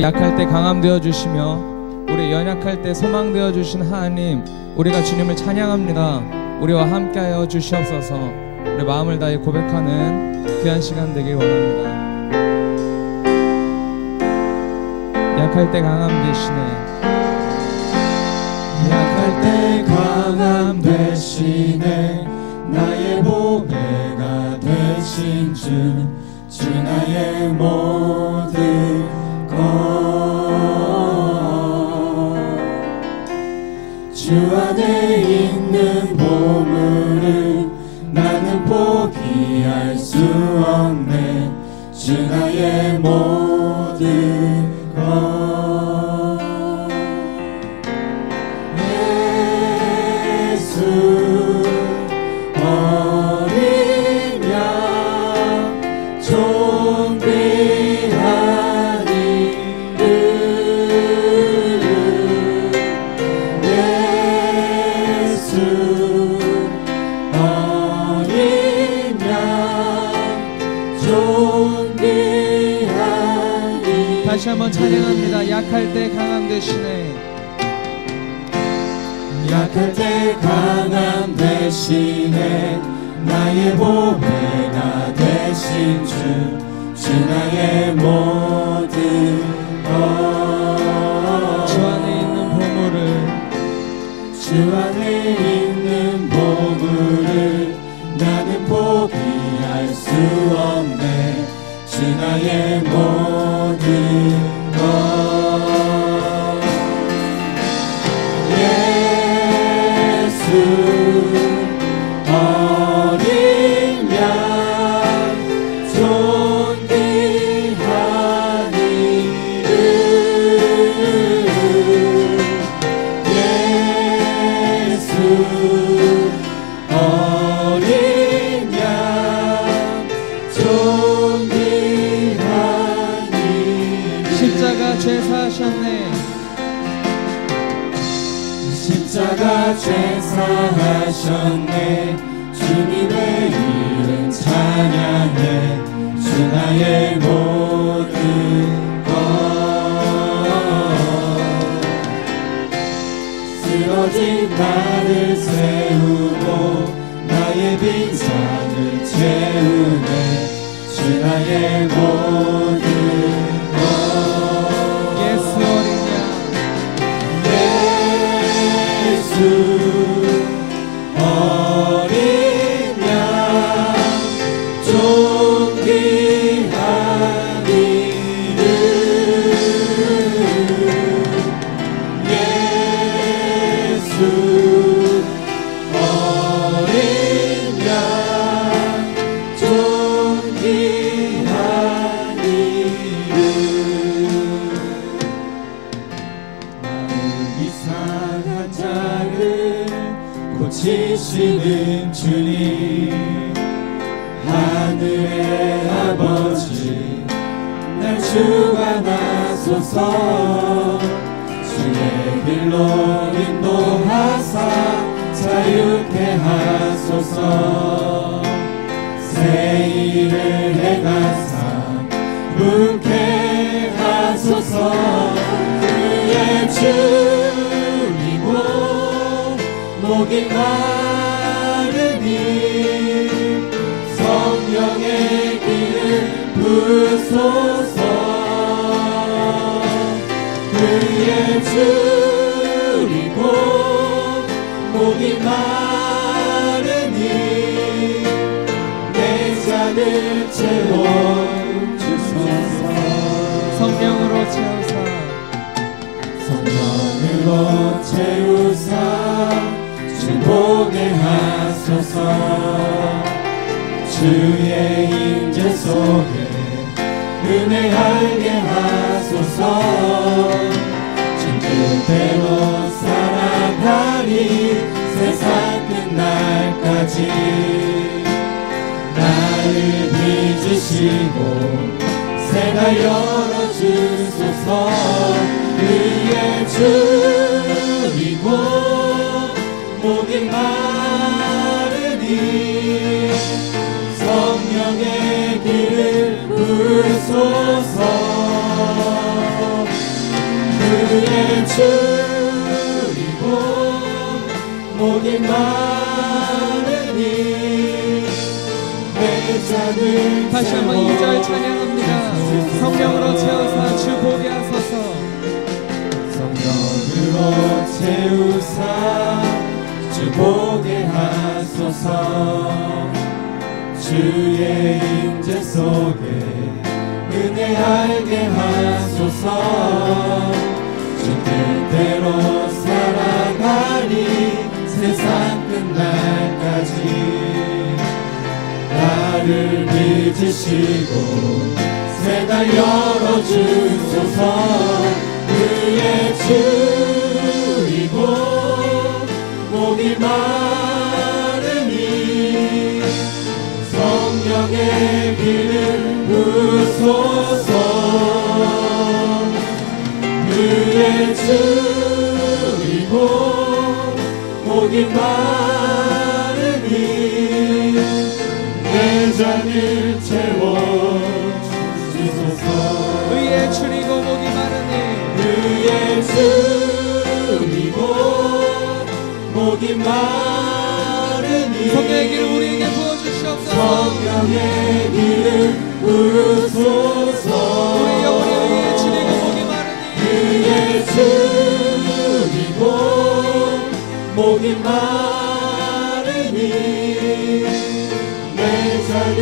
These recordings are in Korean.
약할 때 강함 되어 주시며 우리 연약할 때 소망 되어 주신 하나님, 우리가 주님을 찬양합니다. 우리와 함께하여 주시옵소서. 우리 마음을 다해 고백하는 귀한 시간 되길 원합니다. 약할 때 강함 되시네. 약할 때 강함 되시네. 나의 보배가 되신 주 나의 모든 주 안에 있는 보물을 나는 포기할 수 없네. 주 나의 모든 것. 예수 어린 양 존귀한 이름. 예수 어린 양 존귀한 이름. 다시 한번 찬양합니다. 약할 때 강함 되시네. 약할 때 강함 되시네. 나의 보배가 되신 주 나의 모든 것. 주 안에 있는 보물을 주 안에 있는 보물을 나는 포기할 수 없네. 주 나의 모든 것. 예수 어린 양 존귀한 이름. 예수 어린 양 존귀한 이름. 십자가 죄 사하셨네. 십자가 죄 사하셨네. 주님의 이름 찬양해. 주 나의 모든 것. 쓰러진 나를 세우고 나의 빈상을 채우네. 주 나의 모든 것. 예수 어린 양 예수 어린 양 존귀한 이름. 예수 어린 양 존귀한 이름. 마음이 상한 자를 고치시는 주님, 하늘의 아버지 날 주관하소서. 주의 길로 인도하사 자유케 하소서. 새 일을 행하사 묵게 하소서. 그의 주이고 목이 마르니 성령의 길을 부소서. 그의 주이고 목이 마르니 내 잔을 채워 주소서. 성령으로 채우사 성령으로 채우사 주 보게 하소서. 주의 임재 속에 은혜 알게 하소서. 주 뜻대로 살아가니 세상 끝날까지 나를 빚으시고 새가 열어주소서. 그의 주이고 목이 마르니 성령의 길을 부소서. 줄이고 목이 마르니 내 잔을 다시 한번 2절 찬양합니다. 성령으로 채워서 주 보게 하소서. 성령으로 채우사 주 보게 하소서. 주의 임재 속에 은혜 알게 하소서. 주 뜻대로 살아가니 세상 끝날까지 나를 믿으시고 새날 열어주소서. 그의 줄이고 목이 마르니 성령의 비를 부소서. 그의 줄이고 목이 마르니 내 잔을 채워주소서. 의에 줄이고 목이 마르니 그의 줄이고 목이 마르니 성령의 길을 우리에게 부어주시옵소서. 성령의 길을 부소서. 우리 영혼이 의에 줄이고 목이 마르니 그의 줄이고 목이 마르니 내 잔을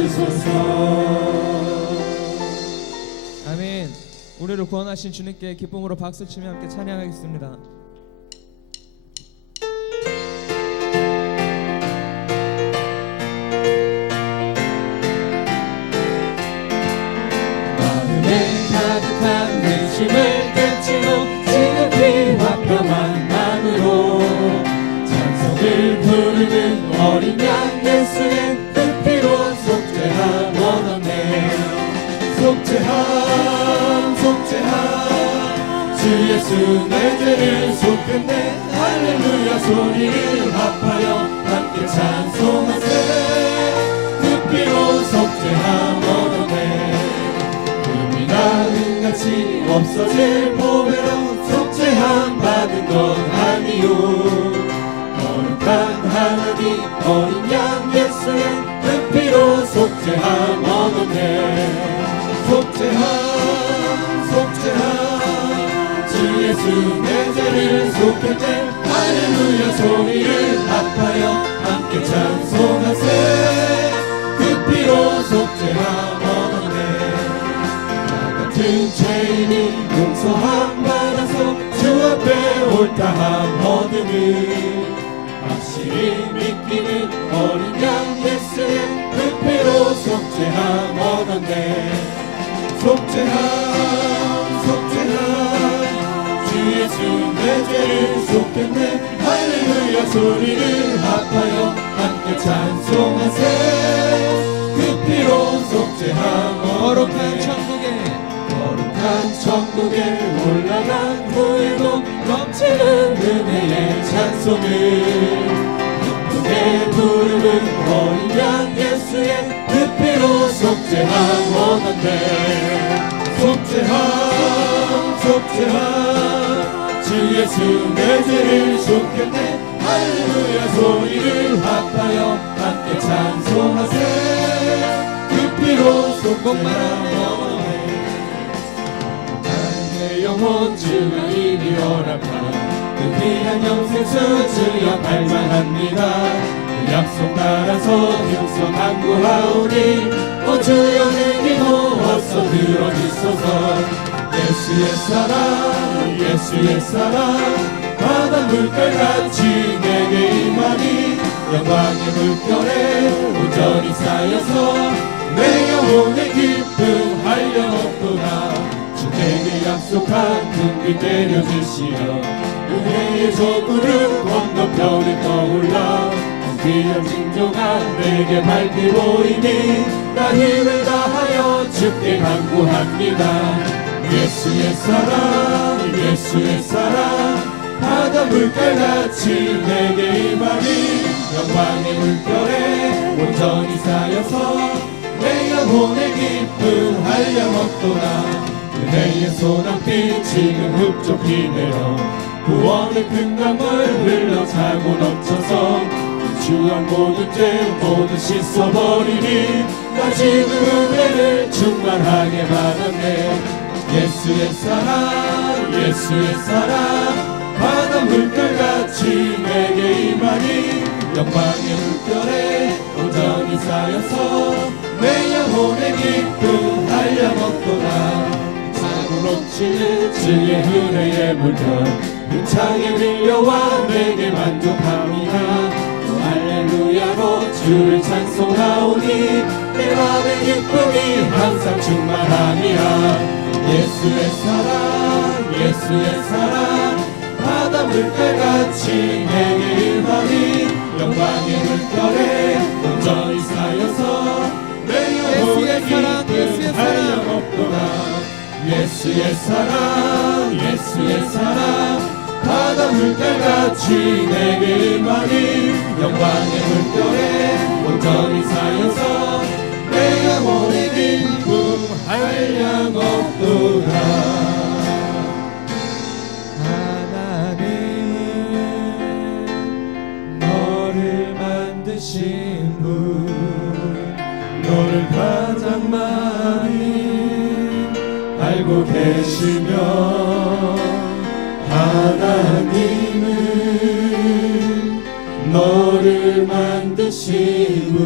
채워주소서. 아멘. 우리를 구원하신 주님께 기쁨으로 박수치며 함께 찬양하겠습니다. 마음에 가득한 근심을 끝으로 지극히 화평한 마음으로 찬송을 부르는 어린 양 예수의 그 피로 속죄함 얻었네. 속죄함 주 예수 내 죄를 속했네. 할렐루야 소리를 합하여 함께 찬송하세. 그 피로 속죄함 얻었네. 금이나 은같이 없어질 보배로 속죄함 받은 것 아니요. 거룩한 하나님 어린 양 예수의 그 피로 속죄함 얻었네. 속죄함 주 예수 내 죄를 속했네. 할렐루야 소리를 합하여 함께 찬송하세. 그 피로 속죄함 얻었네. 나 같은 죄인이 용서함 받아서 주 앞에 옳다함 얻으니 확실히 믿기는 어린 양 예수의 그 피로 속죄함 얻었네. 속죄함 주 예수 내 죄를 속했네. 할렐루야 소리를 합하여 함께 찬송하세. 그 피로 속죄함 거룩한 천국에 올라간 후에도 넘치는 은혜의 찬송을 기쁘게 부르는 어린 양 예수의 그 피로 속죄함 얻었네. 속죄함 주 예수 내 죄를 속했네. 할렐루야 소리를 합하여 함께 찬송하세. 그 피로 속죄함 얻었네. 내 영혼 주가 이리 허락한 그 귀한 영생수 주여 갈망합니다. 그 약속 따라서 육성 간구하오니 오 주여 내 기도 어서 들어주소서. 예수의 사랑 바다 물결같이 내게 임하니 영광의 물결에 온전히 쌓여서 내 영혼의 기쁨 한량없도다. 주에게 약속한 금빛 내려주시어 은혜의 저구름 건너편에 떠올라 귀한 징조가 내게 밝게 보이니 나 힘을 다하여 주께 간구합니다. 예수의 사랑 바다 물결같이 내게 임하니 영광의 물결에 온전히 쌓여서 내 영혼의 기쁨 한량없도다. 은혜의 소낙비 지금 흡족히네요. 구원의 큰 강물 흘러 차고 넘쳐서 추한 모든 죄 모두 씻어버리니 나 지금 은혜를 충만하게 받았네. 예수의 사랑 예수의 사랑 바다 물결같이 내게 임하니 영광의 물결에 온전히 쌓여서 내 영혼의 기쁨 한량없도다. 차고 넘치는 주의 은혜의 물결 힘차게 밀려와 내게 만족합니다. 또 할렐루야로 주를 찬송하오니 내 맘의 기쁨이 항상 충만하니라. 예수의 사랑 예수의 사랑 바다 물결같이 내게 임하니 영광의 물결에 온전히 쌓여서 내 영혼의 기쁨 한량없도다. 예수의 사랑 예수의 사랑 바다 물결같이 내게 임하니 영광의 물결에 온전히 쌓여서 내 영혼의 기쁨 한량없도다. 하나님은 너를 만드신 분 너를 가장 많이 알고 계시며 하나님은 너를 만드신 분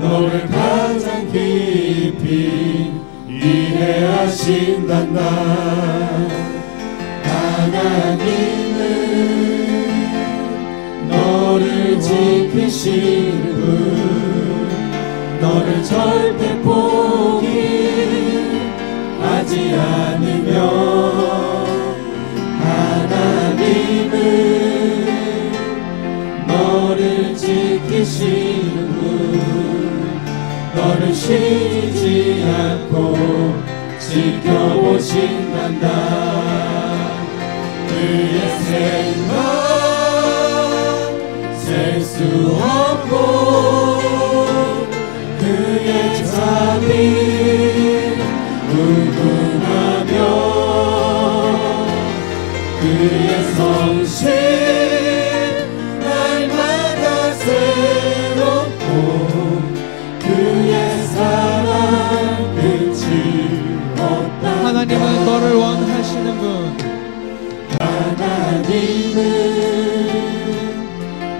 너를 가장 깊이 이해하신단다. 하나님은 너를 지키신 분 너를 절대 포기하지 않으며 하나님은 너를 지키시는 분 너를 쉬지 않고 지켜보신단다. 그의 생각 셀 수 없고 그의 자비 무궁하며 그의 성실 날마다 새롭고 그의 사랑 끝이 없다. 하나님은 너를 원하시는 분 하나님은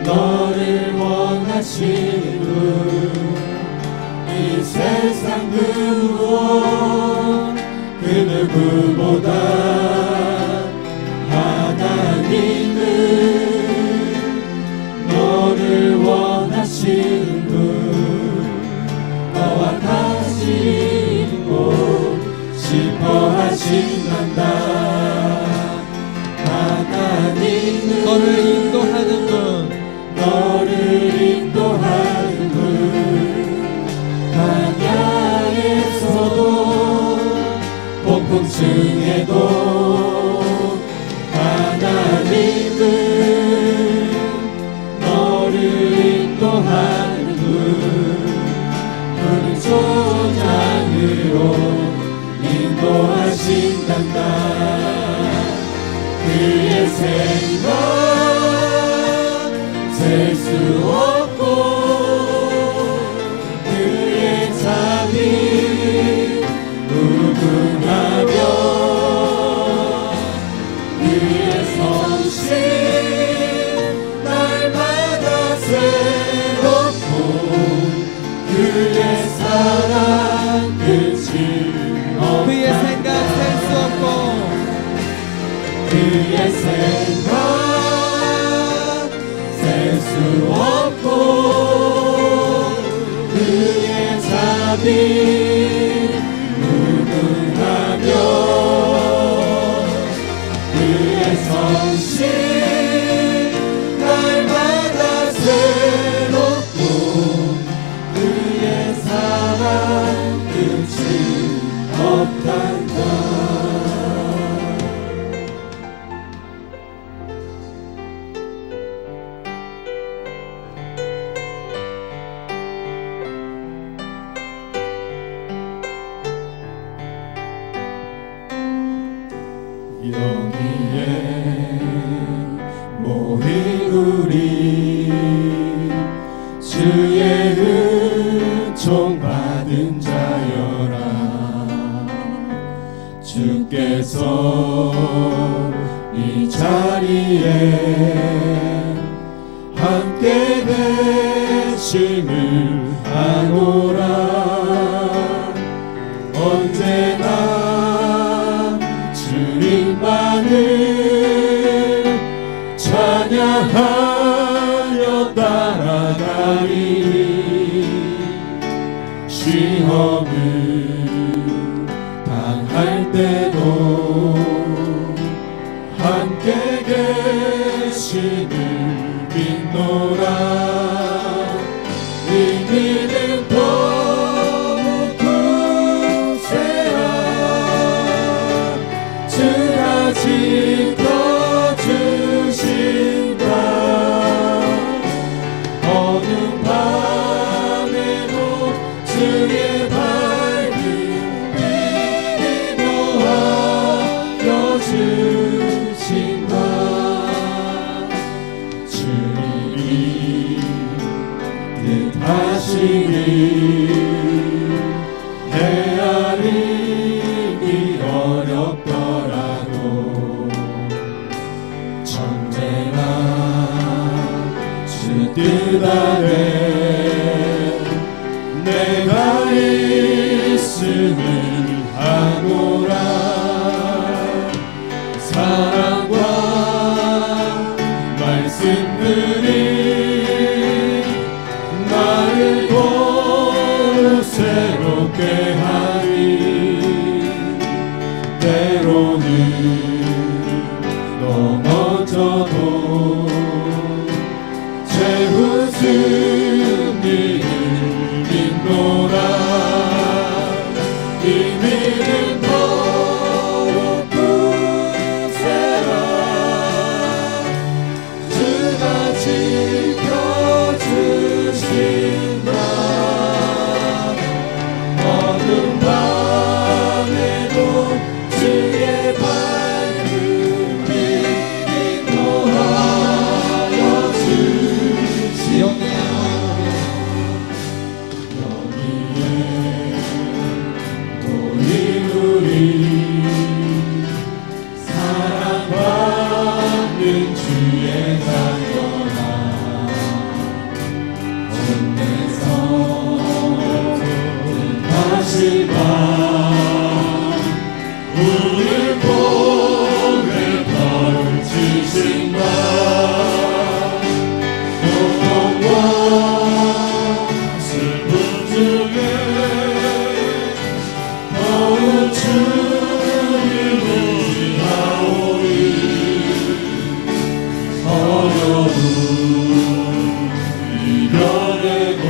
너를 원하시는 분 이 세상 그 무엇 그 누구보다 하나님은 너를 원하시는 분 너와 같이 있고 싶어 하신단다. 하나님은 너를 인도하는 분 너를 인도하는 분 광야에서도 폭풍중에도 하나님은 너를 인도하는 분 푸른 초장으로 인도하신단다. 그의 생각 셀 수 없고 그의 자비 무궁하며 그의 성실 날마다 새롭고 그의 사랑 끝이 없다. 그의 생각 셀 수 없고 그의 생각 셀 수 없고 그의 자비 무궁하며 그의 성실 날마다 새롭고 그의 사랑 끝이 없단다. 주께서 이 자리에 함께 계심을 아노라. 언제나 주님만을 찬양하며 따라가리. 시험을 당할 때도 함께 계심을 믿노라. 이 믿음 더욱 굳세라. 주가 지켜주신다. 어둠 밤에도 주의 밝은 빛이 노하여 주신다. 주님이 뜻하시니 헤아리기 어렵더라도 언제나 주 뜻 아래 내가 있음을 아노라. 사랑과 말씀들이 나를 더욱 새롭게 하니. 때로는 넘어져도 제 웃음이 믿노라. 이 믿음 더욱 굳세라. 주가 지켜주신다. 어둠 밤에도 주의 밝은 빛이 노하여 주시옵소서. 여기에 모인 우리 사랑받는 주의 자녀라. 혼내서 뜻하시다. 우리 몸에 펼치신다. 고통과 슬픔 중에 더욱 주님을 의하오니. 어려움 이겨내고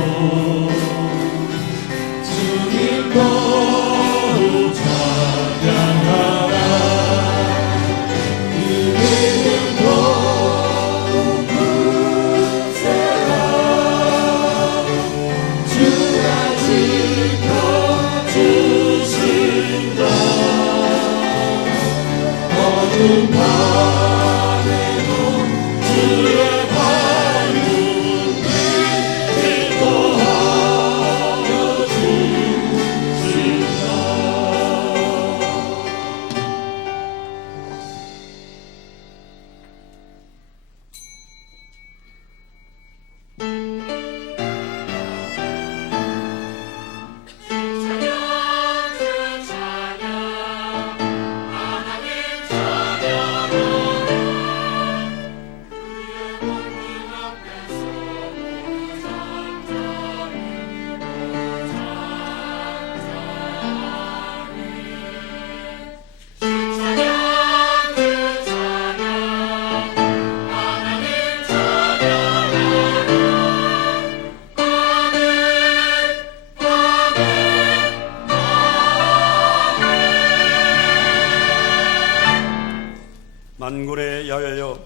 주님 더욱 찬양하라. 이 믿음 더욱 굳세라. 주가 지켜주신다. 어둠 밤에도 주의 밝은 빛이 노하여 주신다. 만군의 야훼여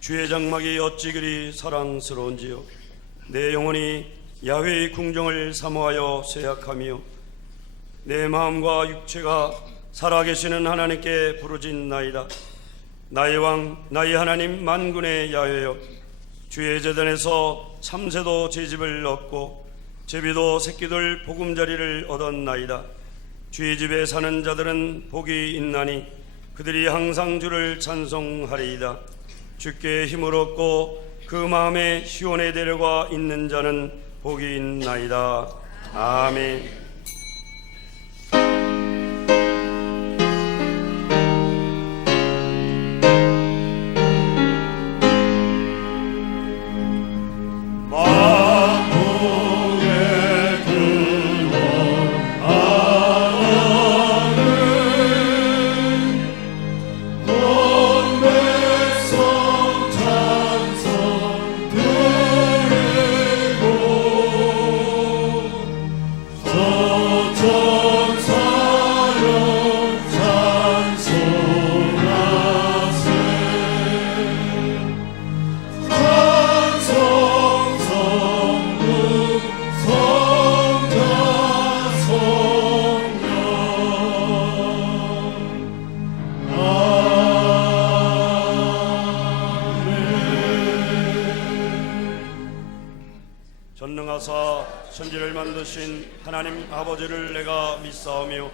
주의 장막이 어찌 그리 사랑스러운지요. 내 영혼이 야훼의 궁정을 사모하여 쇠약하며 내 마음과 육체가 살아계시는 하나님께 부르짖나이다. 나의 왕 나의 하나님 만군의 야훼여 주의 제단에서 참새도 제집을 얻고 제비도 새끼들 보금자리를 얻었나이다. 주의 집에 사는 자들은 복이 있나니 그들이 항상 주를 찬송하리이다. 주께 힘을 얻고 그 마음에 시온에 데려가 있는 자는 복이 있나이다. 아멘. 전능하사 천지를 만드신 하나님 아버지를 내가 믿사오며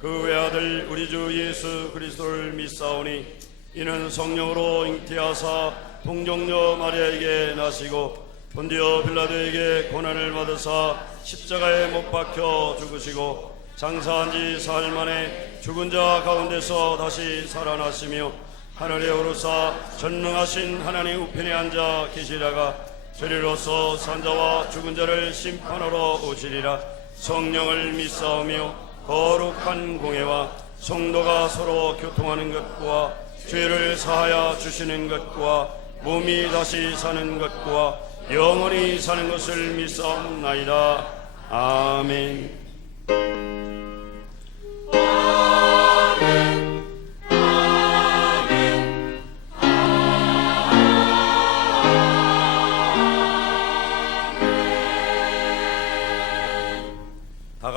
그 외아들 우리 주 예수 그리스도를 믿사오니 이는 성령으로 잉태하사 동정녀 마리아에게 나시고 본디오 빌라도에게 고난을 받으사 십자가에 못 박혀 죽으시고 장사한 지 사흘 만에 죽은 자 가운데서 다시 살아나시며 하늘에 오르사 전능하신 하나님 우편에 앉아 계시다가 저리로서 산자와 죽은 자를 심판하러 오시리라. 성령을 믿사오며 거룩한 공회와 성도가 서로 교통하는 것과 죄를 사하여 주시는 것과 몸이 다시 사는 것과 영원히 사는 것을 믿사옵나이다. 아멘.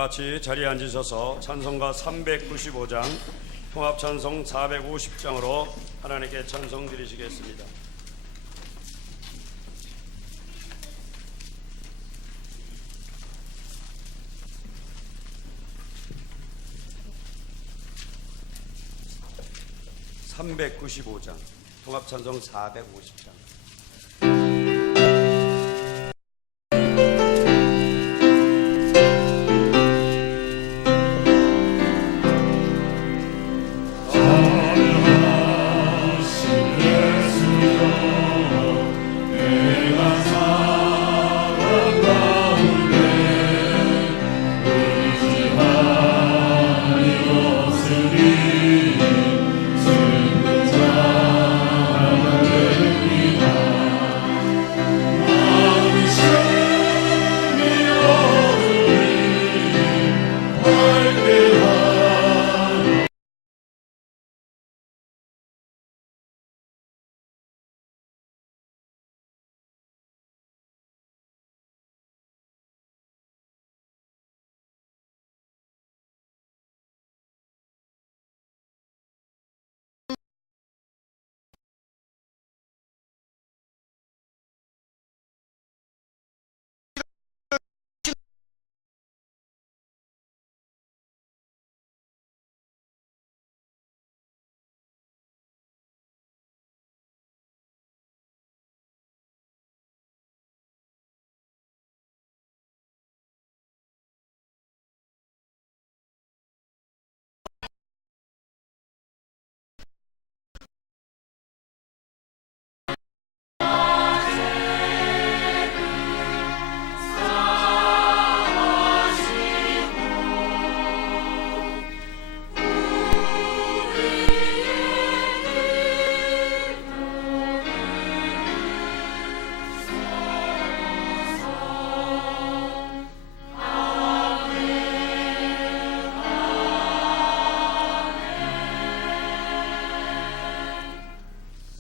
같이 자리에 앉으셔서 찬송가 395장, 통합찬송 450장으로 하나님께 찬송 드리시겠습니다. (395장) 통합찬송 450장.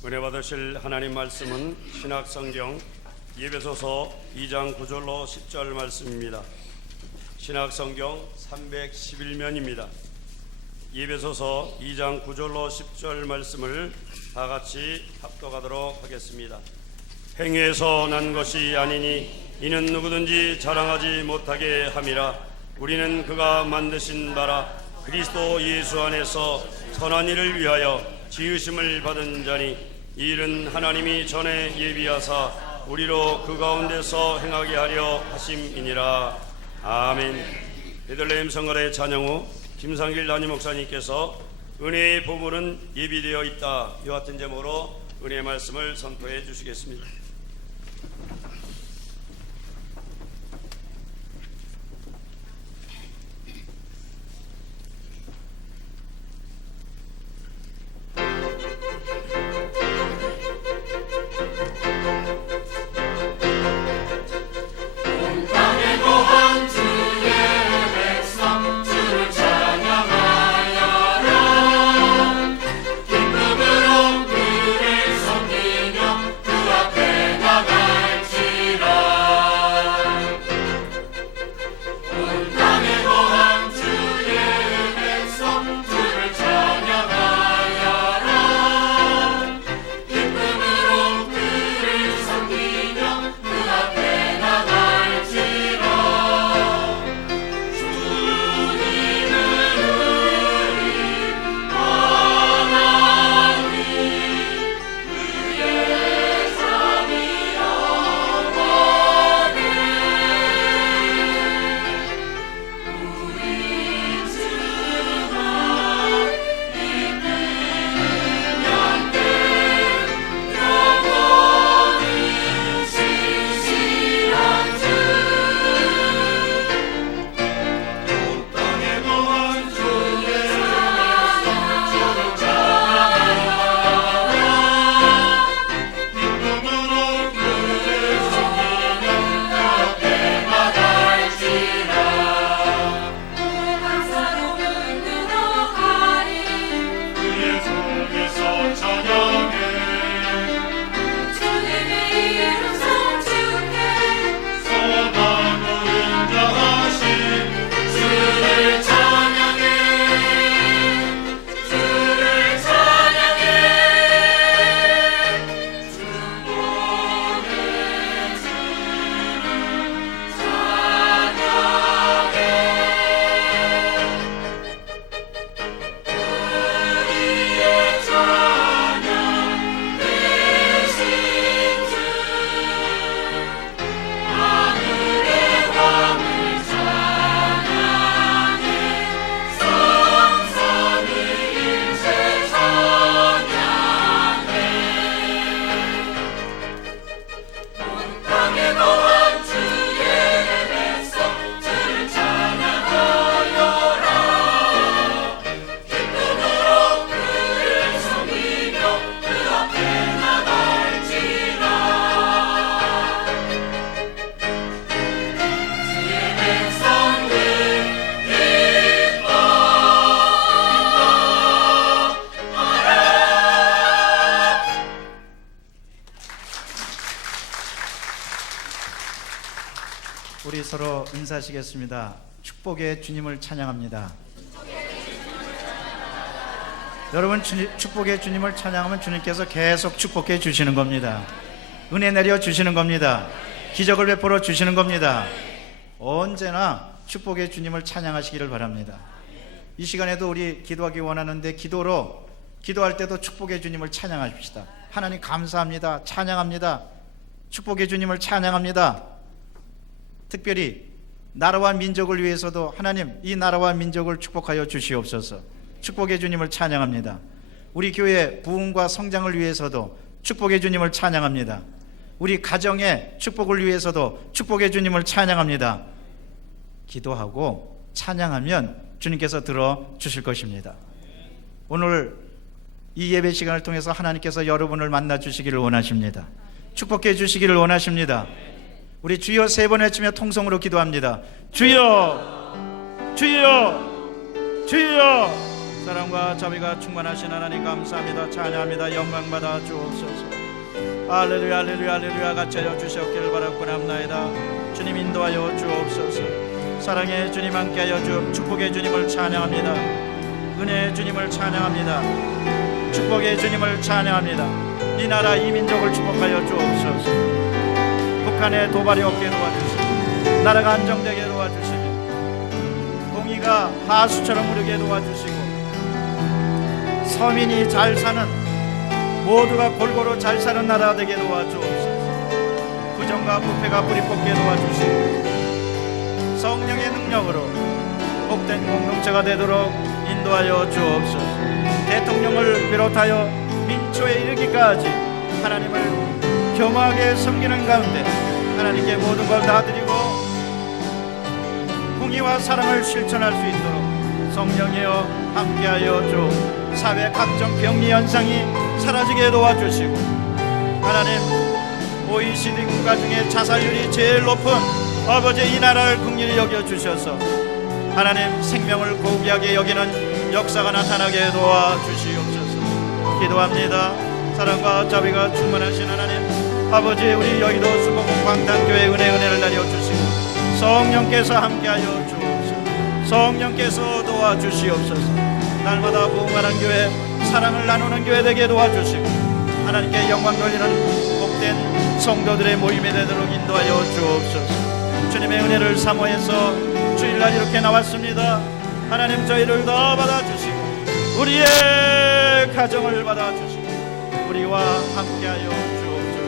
은혜 받으실 하나님 말씀은 신약성경 예배소서 2장 9절로 10절 말씀입니다. 신약성경 311면입니다. 예배소서 2장 9절로 10절 말씀을 다 같이 합독하도록 하겠습니다. 행위에서 난 것이 아니니 이는 누구든지 자랑하지 못하게 함이라. 우리는 그가 만드신 바라 그리스도 예수 안에서 선한 일을 위하여 지으심을 받은 자니 이 일은 하나님이 전에 예비하사 우리로 그 가운데서 행하게 하려 하심이니라. 아멘. 베들레헴 성가대 찬양 후 김상길 담임 목사님께서 은혜의 보물은 예비되어 있다, 이와 같은 제목으로 은혜의 말씀을 선포해 주시겠습니다. 우리 서로 인사하시겠습니다. 축복의 주님을 찬양합니다. 여러분, 축복의 주님을 찬양하면 주님께서 계속 축복해 주시는 겁니다. 은혜 내려 주시는 겁니다. 기적을 베풀어 주시는 겁니다. 언제나 축복의 주님을 찬양하시기를 바랍니다. 이 시간에도 우리 기도하기 원하는데 기도할 때도 축복의 주님을 찬양하십시다. 하나님 감사합니다. 찬양합니다. 축복의 주님을 찬양합니다. 특별히 나라와 민족을 위해서도 하나님 이 나라와 민족을 축복하여 주시옵소서. 축복의 주님을 찬양합니다. 우리 교회 부흥과 성장을 위해서도 축복의 주님을 찬양합니다. 우리 가정의 축복을 위해서도 축복의 주님을 찬양합니다. 기도하고 찬양하면 주님께서 들어주실 것입니다. 오늘 이 예배 시간을 통해서 하나님께서 여러분을 만나 주시기를 원하십니다. 축복해 주시기를 원하십니다. 우리 주여 세 번 외치며 통성으로 기도합니다. 주여, 주여, 주여. 사랑과 자비가 충만하신 하나님 감사합니다. 찬양합니다. 영광받아 주옵소서. 할렐루야, 할렐루야, 할렐루야. 같이 하여 주시옵기를 바라고 남나이다. 주님 인도하여 주옵소서. 사랑의 주님 함께하여 축복의 주님을 찬양합니다. 은혜의 주님을 찬양합니다. 축복의 주님을 찬양합니다. 이 나라 이 민족을 축복하여 주옵소서. 북한의 도발이 없게 도와주시고 나라가 안정되게 도와주시며 가지가 하수처럼 흐르게 도와주시고 서민이 잘 사는, 모두가 골고루 잘 사는 나라 되게 도와주옵소서. 부정과 부패가 뿌리 뽑게 도와주시고 성령의 능력으로 복된 공동체가 되도록 인도하여 주옵소서. 대통령을 비롯하여 민초에 이르기까지 하나님을 겸허하게 섬기는 가운데 하나님께 모든 걸 다 드리고 공의와 사랑을 실천할 수 있도록 성령이여 함께하여 주. 사회 각종 병리 현상이 사라지게 도와주시고 하나님, OECD 국가 중에 자살률이 제일 높은 아버지 이 나라를 긍휼히 여겨주셔서 하나님, 생명을 고귀하게 여기는 역사가 나타나게 도와주시옵소서. 기도합니다. 사랑과 자비가 충만하신 하나님 아버지, 우리 여의도 수봉 광탄교회 은혜를 내려주시고 성령께서 함께하여 주옵소서. 성령께서 도와주시옵소서. 날마다 부흥하는 교회, 사랑을 나누는 교회 되게 도와주시고 하나님께 영광 돌리는 복된 성도들의 모임이 되도록 인도하여 주옵소서. 주님의 은혜를 사모해서 주일날 이렇게 나왔습니다. 하나님, 저희를 다 받아주시고 우리의 가정을 받아주시고 우리와 함께하여 주옵소서.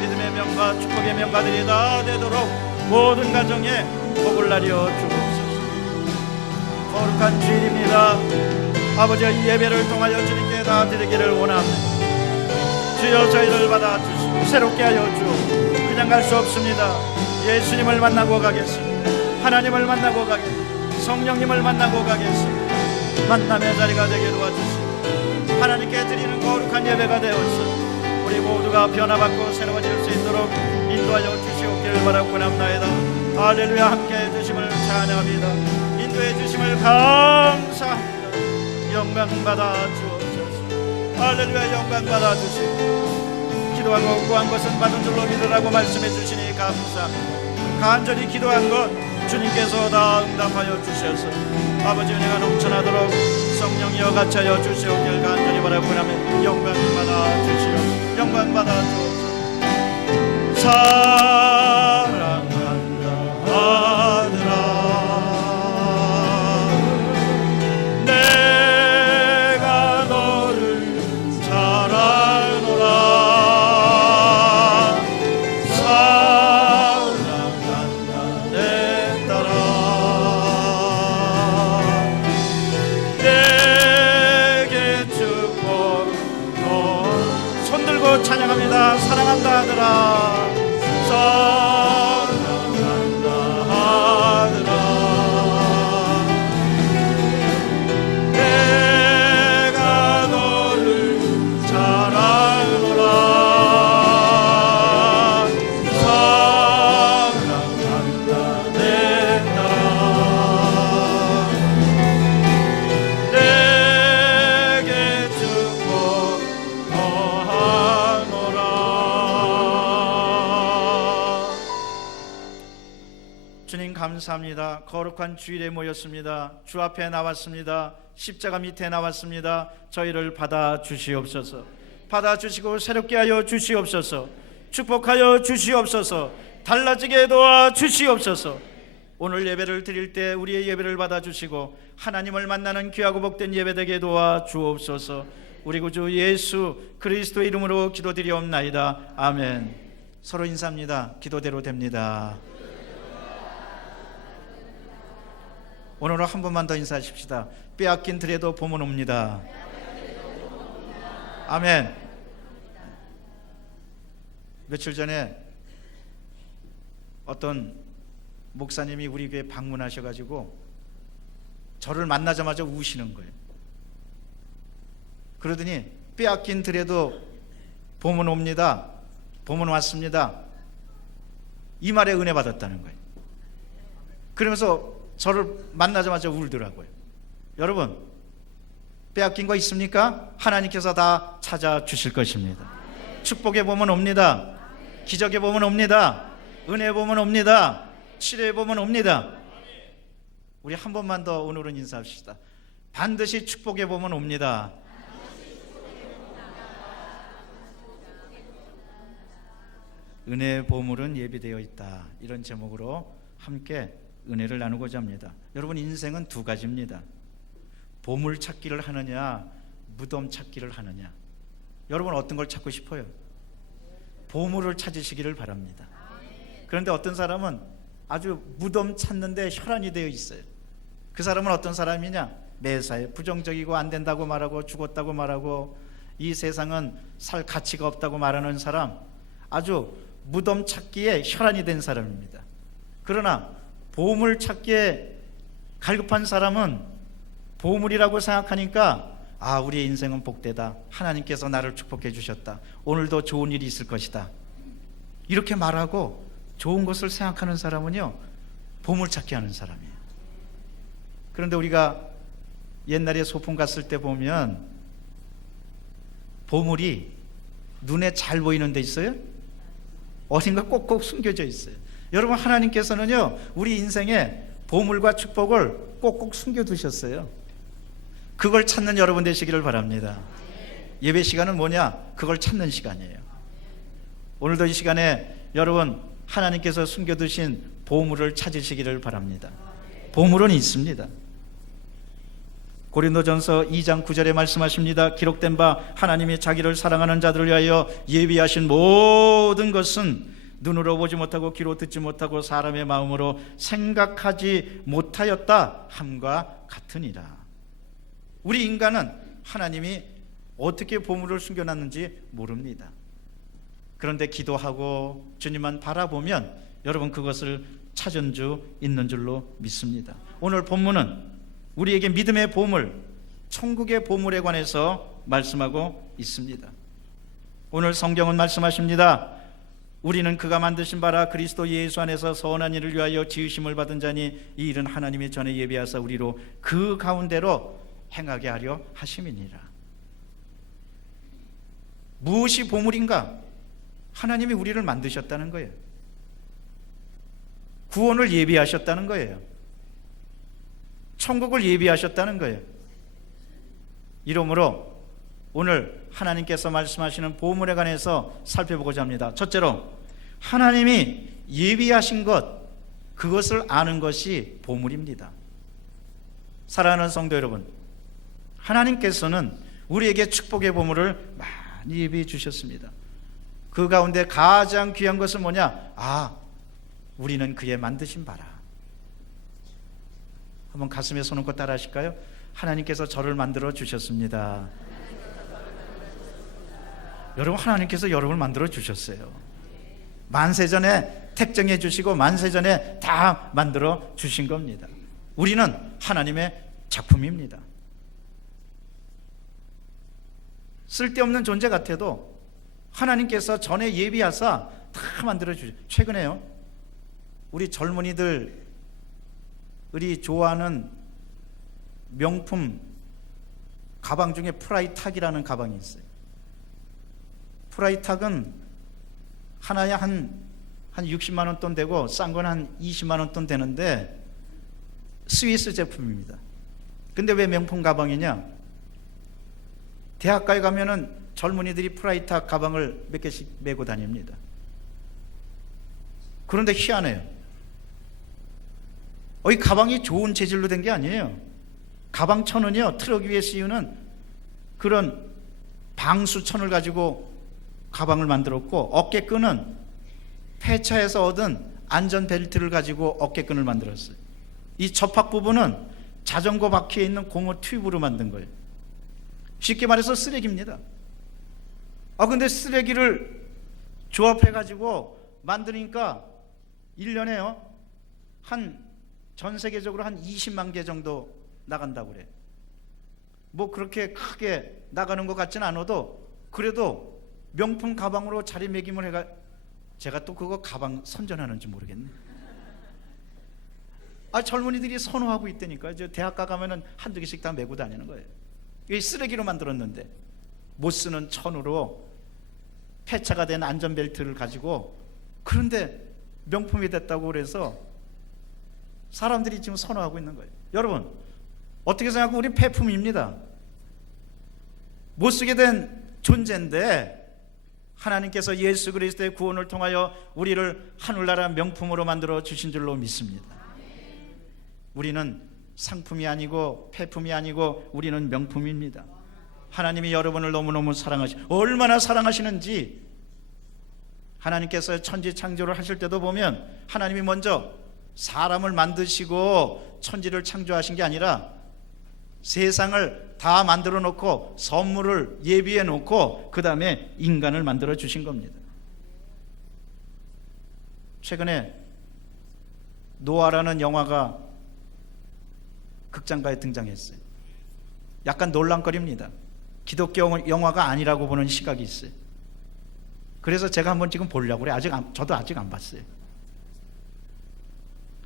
믿음의 명가, 축복의 명가들이 다 되도록 모든 가정에 복을 나려 주옵소서. 거룩한 주일입니다. 아버지, 이 예배를 통하여 주님께 다 드리기를 원합니다. 주여, 저희를 받아주시고 새롭게 하여 주옵소서. 그냥 갈 수 없습니다. 예수님을 만나고 가겠습니다. 하나님을 만나고 가겠습니다. 성령님을 만나고 가겠습니다. 만남의 자리가 되게 도와주시고 하나님께 드리는 거룩한 예배가 되어서 우리 모두가 변화받고 새로워질 수 있도록 인도하여 주시옵기를 바라고 합나이다. 할렐루야. 함께해 주심을 찬양합니다. 인도해 주심을 감사합니다. 영광 받아 주옵소서. 할렐루야. 영광 받아 주시고 기도하고 구한 것은 받은 줄로 믿으라고 말씀해 주시니 감사합니다. 간절히 기도한 것 주님께서 다 응답하여 주셔서 아버지 은혜가 넘쳐나도록 성령이여 같이 하여 주시옵길 간절히 바라고 하면 영광 받아 주시옵소서. 영광 받아 주옵소서. 사랑한다 아들아, 내가 너를 잘 알노라. 사랑한다 내 딸아, 내게 축복. 손 들고 찬양합니다. 사랑한다 아들아, 사랑한다 아들아, 내가 너를 잘 알노라. 사랑한다 내 딸아, 내게 축복 더하노라. 주님 감사합니다. 거룩한 주일에 모였습니다. 주 앞에 나왔습니다. 십자가 밑에 나왔습니다. 저희를 받아 주시옵소서. 받아 주시고 새롭게 하여 주시옵소서. 축복하여 주시옵소서. 달라지게 도와 주시옵소서. 오늘 예배를 드릴 때 우리의 예배를 받아 주시고 하나님을 만나는 귀하고 복된 예배 되게 도와 주옵소서. 우리 구주 예수 그리스도의 이름으로 기도드리옵나이다. 아멘. 서로 인사합니다. 기도대로 됩니다. 오늘은 한 번만 더 인사하십시다. 빼앗긴 들에도 봄은 옵니다. 아멘. 며칠 전에 어떤 목사님이 우리 교회 방문하셔가지고 저를 만나자마자 우시는 거예요. 그러더니 빼앗긴 들에도 봄은 옵니다. 봄은 왔습니다. 이 말에 은혜 받았다는 거예요. 그러면서 저를 만나자마자 울더라고요. 여러분, 빼앗긴 거 있습니까? 하나님께서 다 찾아주실 것입니다. 축복의 봄은 옵니다. 기적의 봄은 옵니다. 은혜의 봄은 옵니다. 치료의 봄은 옵니다. 우리 한 번만 더 오늘은 인사합시다. 반드시 축복의 봄은 옵니다. 은혜의 보물은 예비되어 있다. 이런 제목으로 함께 은혜를 나누고자 합니다. 여러분, 인생은 두 가지입니다. 보물 찾기를 하느냐, 무덤 찾기를 하느냐. 여러분, 어떤 걸 찾고 싶어요? 보물을 찾으시기를 바랍니다. 그런데 어떤 사람은 아주 무덤 찾는데 혈안이 되어 있어요. 그 사람은 어떤 사람이냐? 매사에 부정적이고 안 된다고 말하고 죽었다고 말하고 이 세상은 살 가치가 없다고 말하는 사람, 아주 무덤 찾기에 혈안이 된 사람입니다. 그러나 보물 찾기에 갈급한 사람은 보물이라고 생각하니까 우리의 인생은 복되다, 하나님께서 나를 축복해 주셨다, 오늘도 좋은 일이 있을 것이다, 이렇게 말하고 좋은 것을 생각하는 사람은요, 보물 찾기 하는 사람이에요. 그런데 우리가 옛날에 소풍 갔을 때 보면 보물이 눈에 잘 보이는 데 있어요? 어딘가 꼭꼭 숨겨져 있어요. 여러분, 하나님께서는요, 우리 인생에 보물과 축복을 꼭꼭 숨겨두셨어요. 그걸 찾는 여러분 되시기를 바랍니다. 예배 시간은 뭐냐? 그걸 찾는 시간이에요. 오늘도 이 시간에 여러분, 하나님께서 숨겨두신 보물을 찾으시기를 바랍니다. 보물은 있습니다. 고린도전서 2장 9절에 말씀하십니다. 기록된 바 하나님이 자기를 사랑하는 자들을 위하여 예비하신 모든 것은 눈으로 보지 못하고 귀로 듣지 못하고 사람의 마음으로 생각하지 못하였다 함과 같으니라. 우리 인간은 하나님이 어떻게 보물을 숨겨놨는지 모릅니다. 그런데 기도하고 주님만 바라보면 여러분, 그것을 찾은 주 있는 줄로 믿습니다. 오늘 본문은 우리에게 믿음의 보물, 천국의 보물에 관해서 말씀하고 있습니다. 오늘 성경은 말씀하십니다. 우리는 그가 만드신 바라 그리스도 예수 안에서 선한 일을 위하여 지으심을 받은 자니 이 일은 하나님이 전에 예비하사 우리로 그 가운데로 행하게 하려 하심이니라. 무엇이 보물인가? 하나님이 우리를 만드셨다는 거예요. 구원을 예비하셨다는 거예요. 천국을 예비하셨다는 거예요. 이러므로 오늘 하나님께서 말씀하시는 보물에 관해서 살펴보고자 합니다. 첫째로, 하나님이 예비하신 것, 그것을 아는 것이 보물입니다. 사랑하는 성도 여러분, 하나님께서는 우리에게 축복의 보물을 많이 예비해 주셨습니다. 그 가운데 가장 귀한 것은 뭐냐? 우리는 그의 만드신 바라. 한번 가슴에 손 얹고 따라 하실까요? 하나님께서 저를 만들어 주셨습니다. 여러분, 하나님께서 여러분을 만들어 주셨어요. 만세전에 택정해 주시고 만세전에 다 만들어 주신 겁니다. 우리는 하나님의 작품입니다. 쓸데없는 존재 같아도 하나님께서 전에 예비하사 다 만들어 주죠. 최근에요, 우리 젊은이들이 좋아하는 명품 가방 중에 프라이탁이라는 가방이 있어요. 프라이탁은 하나에 한 60만 원 돈 되고 싼 건 한 20만 원 돈 되는데 스위스 제품입니다. 근데 왜 명품 가방이냐? 대학가에 가면은 젊은이들이 프라이탁 가방을 몇 개씩 메고 다닙니다. 그런데 희한해요. 이 가방이 좋은 재질로 된 게 아니에요. 가방 천은요, 트럭 위에 씌우는 그런 방수천을 가지고 가방을 만들었고, 어깨끈은 폐차에서 얻은 안전벨트를 가지고 어깨끈을 만들었어요. 이 접합 부분은 자전거 바퀴에 있는 고무 튜브로 만든 거예요. 쉽게 말해서 쓰레기입니다. 근데 쓰레기를 조합해 가지고 만드니까 1년에요 전 세계적으로 한 20만 개 정도 나간다고 그래요. 뭐 그렇게 크게 나가는 것 같지는 않아도 그래도 명품 가방으로 자리매김을 해가, 제가 또 그거 가방 선전하는지 모르겠네. 젊은이들이 선호하고 있다니까. 저 대학가 가면은 한두 개씩 다 메고 다니는 거예요. 이 쓰레기로 만들었는데 못 쓰는 천으로 폐차가 된 안전벨트를 가지고, 그런데 명품이 됐다고 그래서 사람들이 지금 선호하고 있는 거예요. 여러분, 어떻게 생각하고 우리 폐품입니다. 못 쓰게 된 존재인데 하나님께서 예수 그리스도의 구원을 통하여 우리를 하늘나라 명품으로 만들어 주신 줄로 믿습니다. 우리는 상품이 아니고 폐품이 아니고 우리는 명품입니다. 하나님이 여러분을 너무너무 얼마나 사랑하시는지, 하나님께서 천지 창조를 하실 때도 보면 하나님이 먼저 사람을 만드시고 천지를 창조하신 게 아니라 세상을 다 만들어 놓고 선물을 예비해 놓고 그 다음에 인간을 만들어 주신 겁니다. 최근에 노아라는 영화가 극장가에 등장했어요. 약간 놀란거립니다. 기독교 영화가 아니라고 보는 시각이 있어요. 그래서 제가 한번 지금 보려고 그래요. 저도 아직 안 봤어요.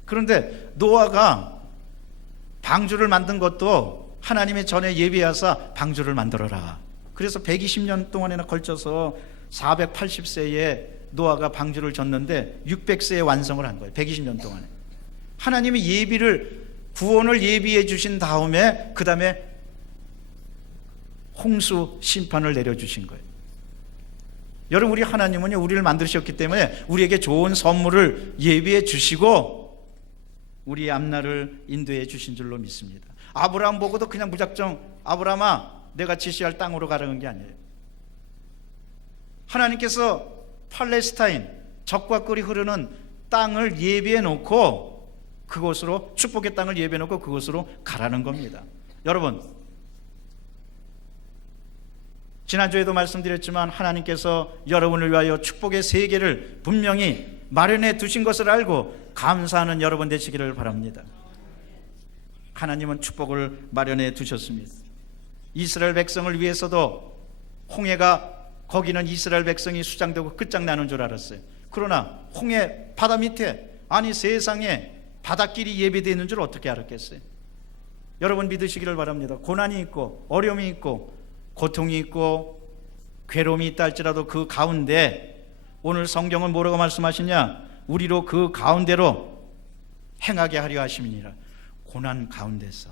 그런데 노아가 방주를 만든 것도 하나님이 전에 예비하사 방주를 만들어라. 그래서 120년 동안이나 걸쳐서 480세에 노아가 방주를 졌는데 600세에 완성을 한 거예요. 120년 동안에. 하나님이 구원을 예비해 주신 다음에 그 다음에 홍수 심판을 내려주신 거예요. 여러분, 우리 하나님은요, 우리를 만드셨기 때문에 우리에게 좋은 선물을 예비해 주시고 우리의 앞날을 인도해 주신 줄로 믿습니다. 아브라함 보고도 그냥 무작정 아브라함아 내가 지시할 땅으로 가라는 게 아니에요. 하나님께서 팔레스타인, 적과 꿀이 흐르는 땅을 예비해 놓고 그곳으로, 축복의 땅을 예비해 놓고 그곳으로 가라는 겁니다. 여러분, 지난주에도 말씀드렸지만 하나님께서 여러분을 위하여 축복의 세계를 분명히 마련해 두신 것을 알고 감사하는 여러분 되시기를 바랍니다. 하나님은 축복을 마련해 두셨습니다. 이스라엘 백성을 위해서도 홍해가, 거기는 이스라엘 백성이 수장되고 끝장나는 줄 알았어요. 그러나 홍해 바다 밑에, 아니 세상에 바닷길이 예비되어 있는 줄 어떻게 알았겠어요? 여러분 믿으시기를 바랍니다. 고난이 있고 어려움이 있고 고통이 있고 괴로움이 있다 할지라도 그 가운데 오늘 성경은 뭐라고 말씀하시냐? 우리로 그 가운데로 행하게 하려 하심이니라. 고난 가운데서,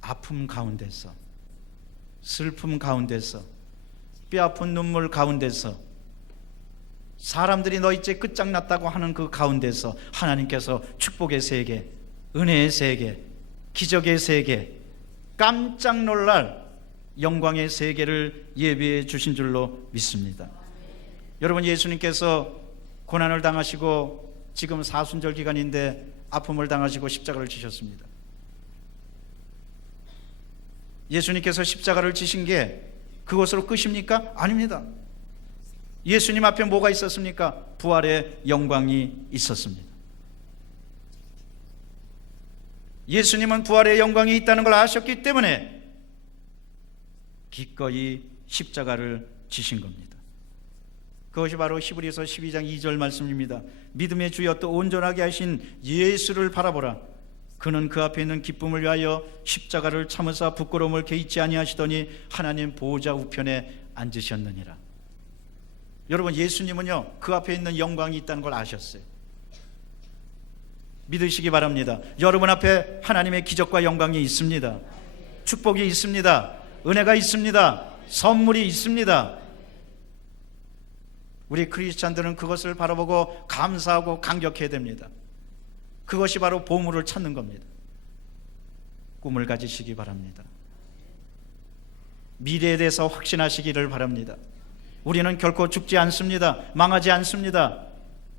아픔 가운데서, 슬픔 가운데서, 뼈아픈 눈물 가운데서, 사람들이 너 이제 끝장났다고 하는 그 가운데서 하나님께서 축복의 세계, 은혜의 세계, 기적의 세계, 깜짝 놀랄 영광의 세계를 예비해 주신 줄로 믿습니다. 여러분, 예수님께서 고난을 당하시고 지금 사순절 기간인데 아픔을 당하시고 십자가를 지셨습니다. 예수님께서 십자가를 지신 게 그것으로 끝입니까? 아닙니다. 예수님 앞에 뭐가 있었습니까? 부활의 영광이 있었습니다. 예수님은 부활의 영광이 있다는 걸 아셨기 때문에 기꺼이 십자가를 지신 겁니다. 그것이 바로 히브리서 12장 2절 말씀입니다. 믿음의 주여 또 온전하게 하신 예수를 바라보라. 그는 그 앞에 있는 기쁨을 위하여 십자가를 참으사 부끄러움을 개의치 아니하시더니 하나님 보호자 우편에 앉으셨느니라. 여러분, 예수님은요 그 앞에 있는 영광이 있다는 걸 아셨어요. 믿으시기 바랍니다. 여러분 앞에 하나님의 기적과 영광이 있습니다. 축복이 있습니다. 은혜가 있습니다. 선물이 있습니다. 우리 크리스찬들은 그것을 바라보고 감사하고 감격해야 됩니다. 그것이 바로 보물을 찾는 겁니다. 꿈을 가지시기 바랍니다. 미래에 대해서 확신하시기를 바랍니다. 우리는 결코 죽지 않습니다. 망하지 않습니다.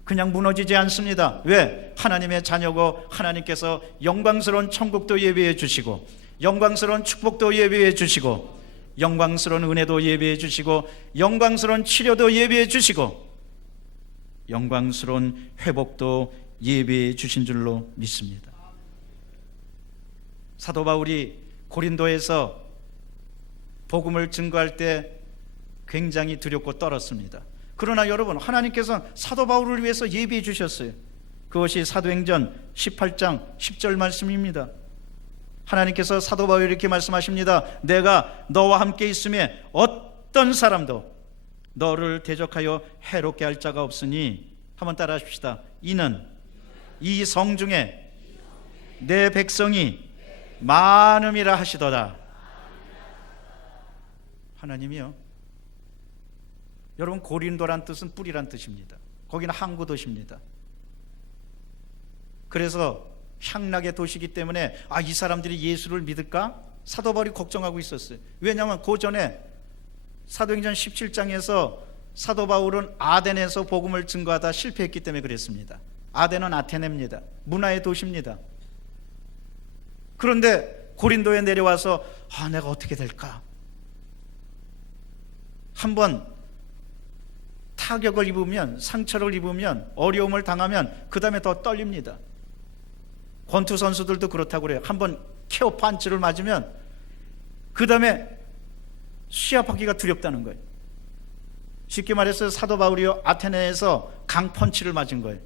그냥 무너지지 않습니다. 왜? 하나님의 자녀고 하나님께서 영광스러운 천국도 예비해 주시고 영광스러운 축복도 예비해 주시고 영광스러운 은혜도 예비해 주시고 영광스러운 치료도 예비해 주시고 영광스러운 회복도 예비해 주신 줄로 믿습니다. 사도 바울이 고린도에서 복음을 증거할 때 굉장히 두렵고 떨었습니다. 그러나 여러분, 하나님께서 사도 바울을 위해서 예비해 주셨어요. 그것이 사도행전 18장 10절 말씀입니다. 하나님께서 사도 바울이 이렇게 말씀하십니다. 내가 너와 함께 있음에 어떤 사람도 너를 대적하여 해롭게 할 자가 없으니, 한번 따라 하십시다. 이는 이 성중에 내 백성이 많음이라 하시도다. 하나님이요, 여러분, 고린도란 뜻은 뿌리란 뜻입니다. 거기는 항구 도시입니다. 그래서 향락의 도시이기 때문에 이 사람들이 예수를 믿을까? 사도 바울이 걱정하고 있었어요. 왜냐하면 그 전에 사도행전 17장에서 사도 바울은 아덴에서 복음을 증거하다 실패했기 때문에 그랬습니다. 아덴은 아테네입니다. 문화의 도시입니다. 그런데 고린도에 내려와서 내가 어떻게 될까? 한번 타격을 입으면, 상처를 입으면, 어려움을 당하면 그 다음에 더 떨립니다. 권투 선수들도 그렇다고 그래요. 한번 케어 판치를 맞으면 그 다음에 시합하기가 두렵다는 거예요. 쉽게 말해서 사도 바울이요, 아테네에서 강펀치를 맞은 거예요.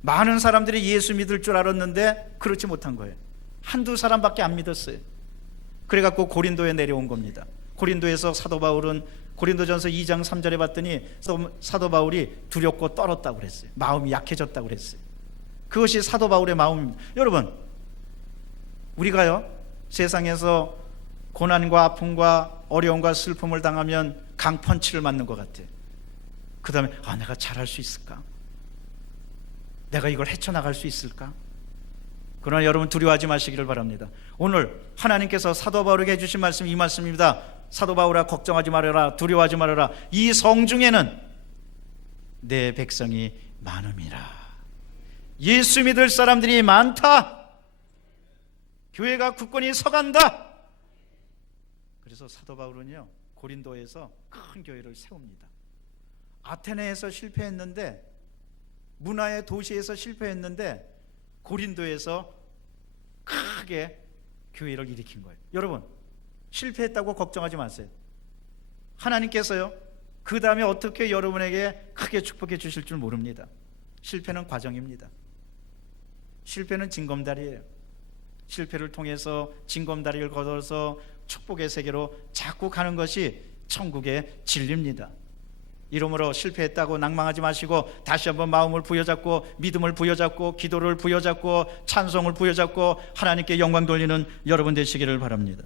많은 사람들이 예수 믿을 줄 알았는데 그렇지 못한 거예요. 한두 사람밖에 안 믿었어요. 그래갖고 고린도에 내려온 겁니다. 고린도에서 사도 바울은 고린도전서 2장 3절에 봤더니 사도 바울이 두렵고 떨었다고 그랬어요. 마음이 약해졌다고 그랬어요. 그것이 사도 바울의 마음입니다. 여러분, 우리가요, 세상에서 고난과 아픔과 어려움과 슬픔을 당하면 강펀치를 맞는 것 같아요. 그 다음에 내가 잘할 수 있을까? 내가 이걸 헤쳐나갈 수 있을까? 그러나 여러분, 두려워하지 마시기를 바랍니다. 오늘 하나님께서 사도 바울에게 해주신 말씀, 이 말씀입니다. 사도 바울아, 걱정하지 말아라, 두려워하지 말아라. 이 성중에는 내 백성이 많음이라. 예수 믿을 사람들이 많다. 교회가 굳건히 서간다. 그래서 사도 바울은요, 고린도에서 큰 교회를 세웁니다. 아테네에서 실패했는데, 문화의 도시에서 실패했는데 고린도에서 크게 교회를 일으킨 거예요. 여러분, 실패했다고 걱정하지 마세요. 하나님께서요, 그 다음에 어떻게 여러분에게 크게 축복해 주실 줄 모릅니다. 실패는 과정입니다. 실패는 징검다리예요. 실패를 통해서 징검다리를 걸어서 축복의 세계로 자꾸 가는 것이 천국의 진리입니다. 이러므로 실패했다고 낭망하지 마시고 다시 한번 마음을 부여잡고 믿음을 부여잡고 기도를 부여잡고 찬송을 부여잡고 하나님께 영광 돌리는 여러분 되시기를 바랍니다.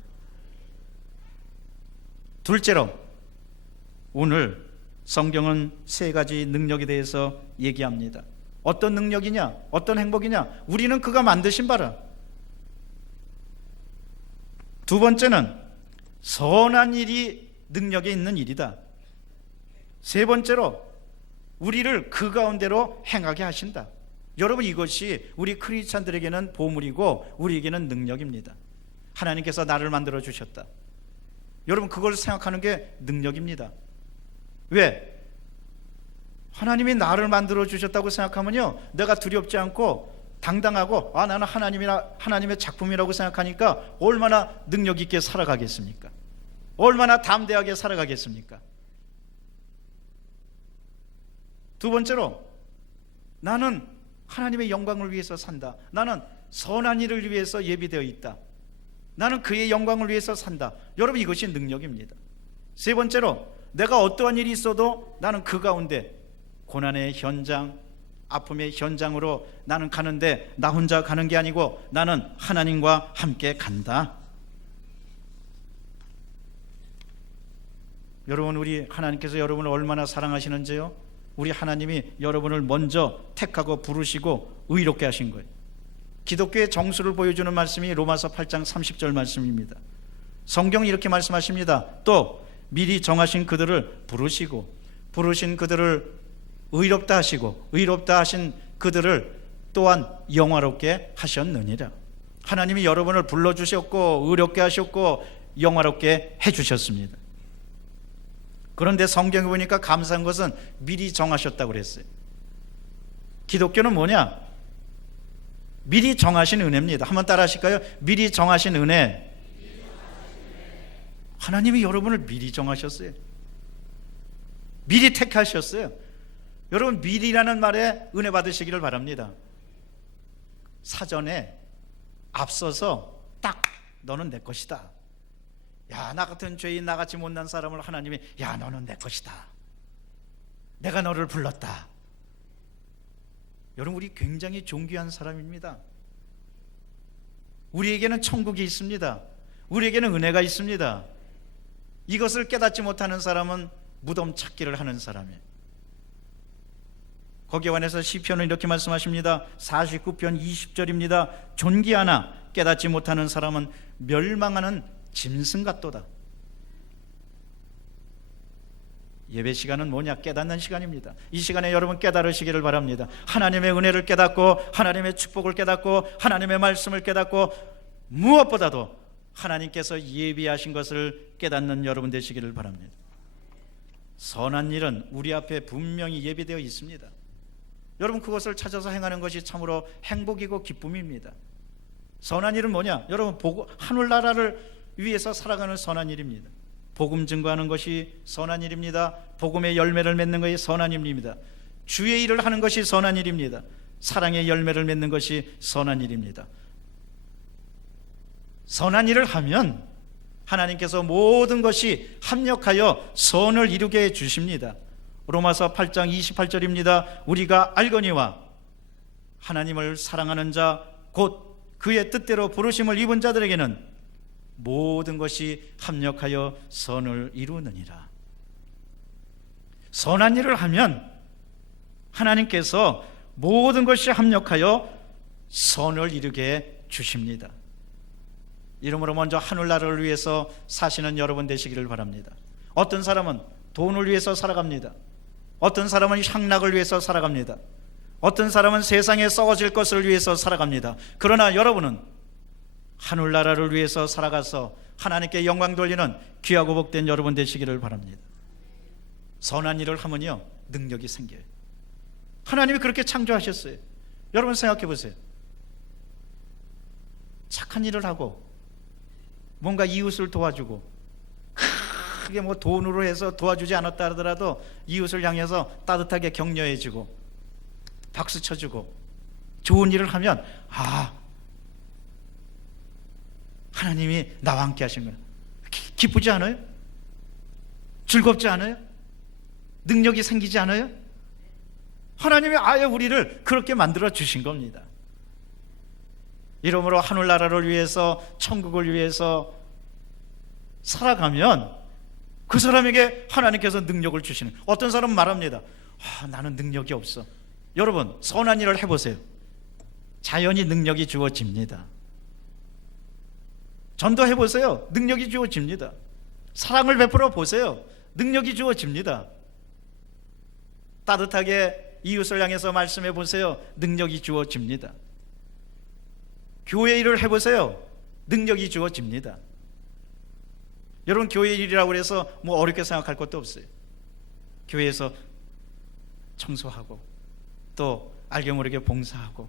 둘째로, 오늘 성경은 세 가지 능력에 대해서 얘기합니다. 어떤 능력이냐? 어떤 행복이냐? 우리는 그가 만드신 바라. 두 번째는 선한 일이 능력에 있는 일이다. 세 번째로, 우리를 그 가운데로 행하게 하신다. 여러분, 이것이 우리 크리스찬들에게는 보물이고 우리에게는 능력입니다. 하나님께서 나를 만들어 주셨다. 여러분, 그걸 생각하는 게 능력입니다. 왜? 하나님이 나를 만들어 주셨다고 생각하면요, 내가 두렵지 않고 당당하고 나는 하나님의 작품이라고 생각하니까 얼마나 능력 있게 살아가겠습니까? 얼마나 담대하게 살아가겠습니까? 두 번째로, 나는 하나님의 영광을 위해서 산다. 나는 선한 일을 위해서 예비되어 있다. 나는 그의 영광을 위해서 산다. 여러분, 이것이 능력입니다. 세 번째로, 내가 어떠한 일이 있어도 나는 그 가운데 고난의 현장, 아픔의 현장으로 나는 가는데 나 혼자 가는 게 아니고 나는 하나님과 함께 간다. 여러분, 우리 하나님께서 여러분을 얼마나 사랑하시는지요? 우리 하나님이 여러분을 먼저 택하고 부르시고 의롭게 하신 거예요. 기독교의 정수를 보여주는 말씀이 로마서 8장 30절 말씀입니다. 성경이 이렇게 말씀하십니다. 또 미리 정하신 그들을 부르시고 부르신 그들을 의롭다 하시고 의롭다 하신 그들을 또한 영화롭게 하셨느니라. 하나님이 여러분을 불러주셨고 의롭게 하셨고 영화롭게 해주셨습니다. 그런데 성경에 보니까 감사한 것은 미리 정하셨다고 그랬어요. 기독교는 뭐냐? 미리 정하신 은혜입니다. 한번 따라 하실까요? 미리 정하신 은혜. 하나님이 여러분을 미리 정하셨어요. 미리 택하셨어요. 여러분, 미리라는 말에 은혜 받으시기를 바랍니다. 사전에 앞서서 딱 너는 내 것이다. 야, 나 같은 죄인, 나같이 못난 사람을 하나님이 야, 너는 내 것이다. 내가 너를 불렀다. 여러분, 우리 굉장히 존귀한 사람입니다. 우리에게는 천국이 있습니다. 우리에게는 은혜가 있습니다. 이것을 깨닫지 못하는 사람은 무덤 찾기를 하는 사람이에요. 거기에 관해서 시편은 이렇게 말씀하십니다. 49편 20절입니다. 존귀하나 깨닫지 못하는 사람은 멸망하는 짐승 같도다. 예배 시간은 뭐냐? 깨닫는 시간입니다. 이 시간에 여러분 깨달으시기를 바랍니다. 하나님의 은혜를 깨닫고 하나님의 축복을 깨닫고 하나님의 말씀을 깨닫고 무엇보다도 하나님께서 예비하신 것을 깨닫는 여러분 되시기를 바랍니다. 선한 일은 우리 앞에 분명히 예비되어 있습니다. 여러분 그것을 찾아서 행하는 것이 참으로 행복이고 기쁨입니다. 선한 일은 뭐냐? 여러분 하늘나라를 위해서 살아가는 선한 일입니다. 복음 증거하는 것이 선한 일입니다. 복음의 열매를 맺는 것이 선한 일입니다. 주의 일을 하는 것이 선한 일입니다. 사랑의 열매를 맺는 것이 선한 일입니다. 선한 일을 하면 하나님께서 모든 것이 합력하여 선을 이루게 해 주십니다. 로마서 8장 28절입니다. 우리가 알거니와 하나님을 사랑하는 자 곧 그의 뜻대로 부르심을 입은 자들에게는 모든 것이 합력하여 선을 이루느니라. 선한 일을 하면 하나님께서 모든 것이 합력하여 선을 이루게 주십니다. 이러므로 먼저 하늘나라를 위해서 사시는 여러분 되시기를 바랍니다. 어떤 사람은 돈을 위해서 살아갑니다. 어떤 사람은 향락을 위해서 살아갑니다. 어떤 사람은 세상에 썩어질 것을 위해서 살아갑니다. 그러나 여러분은 하늘나라를 위해서 살아가서 하나님께 영광 돌리는 귀하고 복된 여러분 되시기를 바랍니다. 선한 일을 하면요 능력이 생겨요. 하나님이 그렇게 창조하셨어요. 여러분 생각해 보세요. 착한 일을 하고 뭔가 이웃을 도와주고 크게 뭐 돈으로 해서 도와주지 않았다 하더라도 이웃을 향해서 따뜻하게 격려해주고 박수 쳐주고 좋은 일을 하면 하나님이 나와 함께 하신 거예요. 기쁘지 않아요? 즐겁지 않아요? 능력이 생기지 않아요? 하나님이 아예 우리를 그렇게 만들어 주신 겁니다. 이러므로 하늘나라를 위해서 천국을 위해서 살아가면 그 사람에게 하나님께서 능력을 주시는. 어떤 사람은 말합니다. 나는 능력이 없어. 여러분 선한 일을 해보세요. 자연히 능력이 주어집니다. 전도해보세요. 능력이 주어집니다. 사랑을 베풀어 보세요. 능력이 주어집니다. 따뜻하게 이웃을 향해서 말씀해 보세요. 능력이 주어집니다. 교회 일을 해보세요. 능력이 주어집니다. 여러분 교회 일이라고 해서 뭐 어렵게 생각할 것도 없어요. 교회에서 청소하고 또 알게 모르게 봉사하고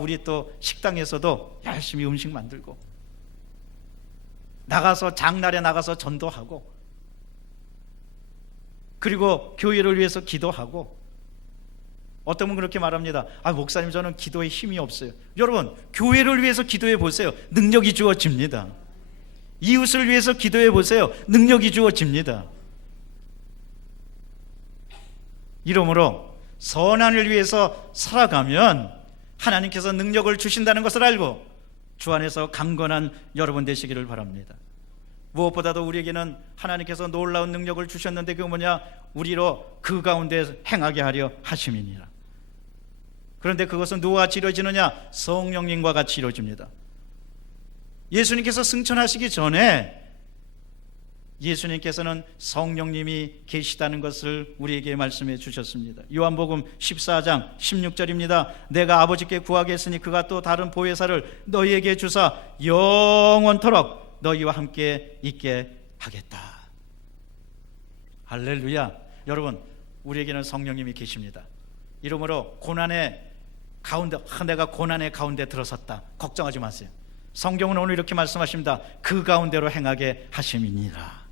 우리 또 식당에서도 열심히 음식 만들고 나가서 장날에 나가서 전도하고 그리고 교회를 위해서 기도하고 어떤 분은 그렇게 말합니다. 목사님 저는 기도에 힘이 없어요. 여러분 교회를 위해서 기도해 보세요. 능력이 주어집니다. 이웃을 위해서 기도해 보세요. 능력이 주어집니다. 이러므로 선한을 위해서 살아가면 하나님께서 능력을 주신다는 것을 알고 주 안에서 강건한 여러분 되시기를 바랍니다. 무엇보다도 우리에게는 하나님께서 놀라운 능력을 주셨는데 그게 뭐냐? 우리로 그 가운데 행하게 하려 하심이니라. 그런데 그것은 누구와 같이 이루어지느냐? 성령님과 같이 이루어집니다. 예수님께서 승천하시기 전에 예수님께서는 성령님이 계시다는 것을 우리에게 말씀해 주셨습니다. 요한복음 14장 16절입니다. 내가 아버지께 구하겠으니 그가 또 다른 보혜사를 너희에게 주사 영원토록 너희와 함께 있게 하겠다. 할렐루야. 여러분 우리에게는 성령님이 계십니다. 이러므로 고난의 가운데 내가 고난의 가운데 들어섰다 걱정하지 마세요. 성경은 오늘 이렇게 말씀하십니다. 그 가운데로 행하게 하심이니라.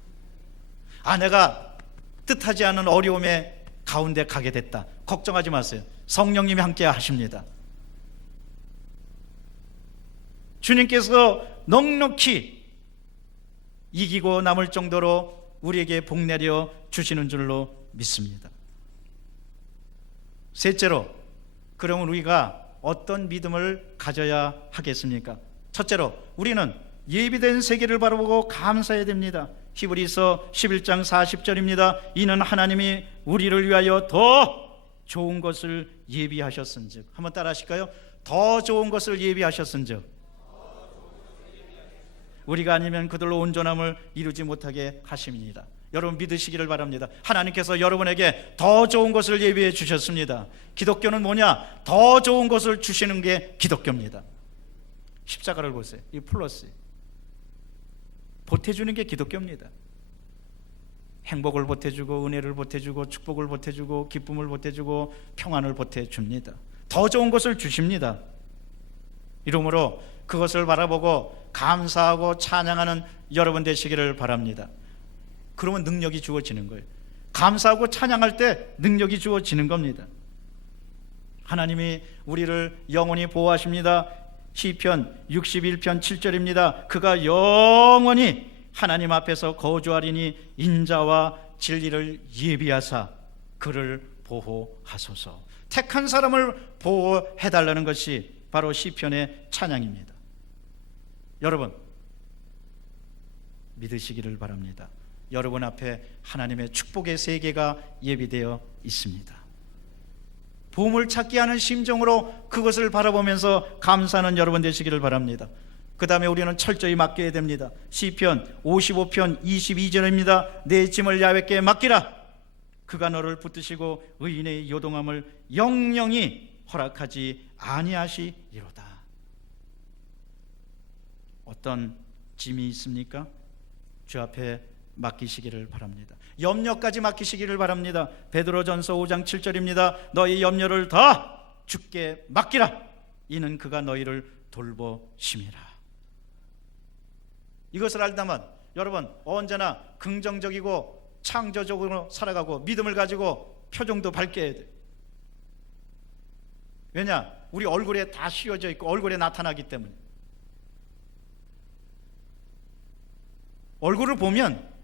내가 뜻하지 않은 어려움의 가운데 가게 됐다 걱정하지 마세요. 성령님이 함께 하십니다. 주님께서 넉넉히 이기고 남을 정도로 우리에게 복 내려 주시는 줄로 믿습니다. 셋째로, 그러면 우리가 어떤 믿음을 가져야 하겠습니까? 첫째로, 우리는 예비된 세계를 바라보고 감사해야 됩니다. 히브리서 11장 40절입니다. 이는 하나님이 우리를 위하여 더 좋은 것을 예비하셨은즉. 한번 따라 하실까요? 더 좋은 것을 예비하셨은즉. 우리가 아니면 그들로 온전함을 이루지 못하게 하심이니라. 여러분 믿으시기를 바랍니다. 하나님께서 여러분에게 더 좋은 것을 예비해 주셨습니다. 기독교는 뭐냐? 더 좋은 것을 주시는 게 기독교입니다. 십자가를 보세요. 이 플러스 보태주는 게 기독교입니다. 행복을 보태주고 은혜를 보태주고 축복을 보태주고 기쁨을 보태주고 평안을 보태줍니다. 더 좋은 것을 주십니다. 이러므로 그것을 바라보고 감사하고 찬양하는 여러분 되시기를 바랍니다. 그러면 능력이 주어지는 거예요. 감사하고 찬양할 때 능력이 주어지는 겁니다. 하나님이 우리를 영원히 보호하십니다. 시편 61편 7절입니다. 그가 영원히 하나님 앞에서 거주하리니 인자와 진리를 예비하사 그를 보호하소서. 택한 사람을 보호해달라는 것이 바로 시편의 찬양입니다. 여러분 믿으시기를 바랍니다. 여러분 앞에 하나님의 축복의 세계가 예비되어 있습니다. 보물 찾기 하는 심정으로 그것을 바라보면서 감사하는 여러분 되시기를 바랍니다. 그 다음에 우리는 철저히 맡겨야 됩니다. 시편 55편 22절입니다. 내 짐을 야훼께 맡기라. 그가 너를 붙드시고 의인의 요동함을 영영히 허락하지 아니하시리로다. 어떤 짐이 있습니까? 주 앞에 맡기시기를 바랍니다. 염려까지 맡기시기를 바랍니다. 베드로전서 5장 7절입니다. 너희 염려를 다 주께 맡기라. 이는 그가 너희를 돌보심이라. 이것을 알다면 여러분 언제나 긍정적이고 창조적으로 살아가고 믿음을 가지고 표정도 밝게 해야 돼요. 왜냐? 우리 얼굴에 다 씌워져 있고 얼굴에 나타나기 때문에. 얼굴을 보면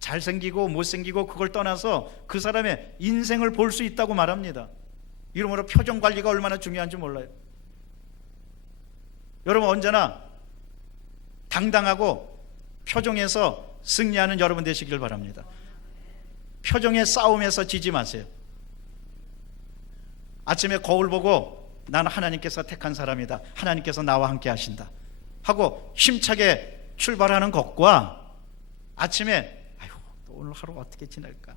잘생기고 못생기고 그걸 떠나서 그 사람의 인생을 볼 수 있다고 말합니다. 이러므로 표정 관리가 얼마나 중요한지 몰라요. 여러분 언제나 당당하고 표정에서 승리하는 여러분 되시길 바랍니다. 표정의 싸움에서 지지 마세요. 아침에 거울 보고 나는 하나님께서 택한 사람이다, 하나님께서 나와 함께 하신다 하고 힘차게 출발하는 것과 아침에 아유 또 오늘 하루 어떻게 지낼까,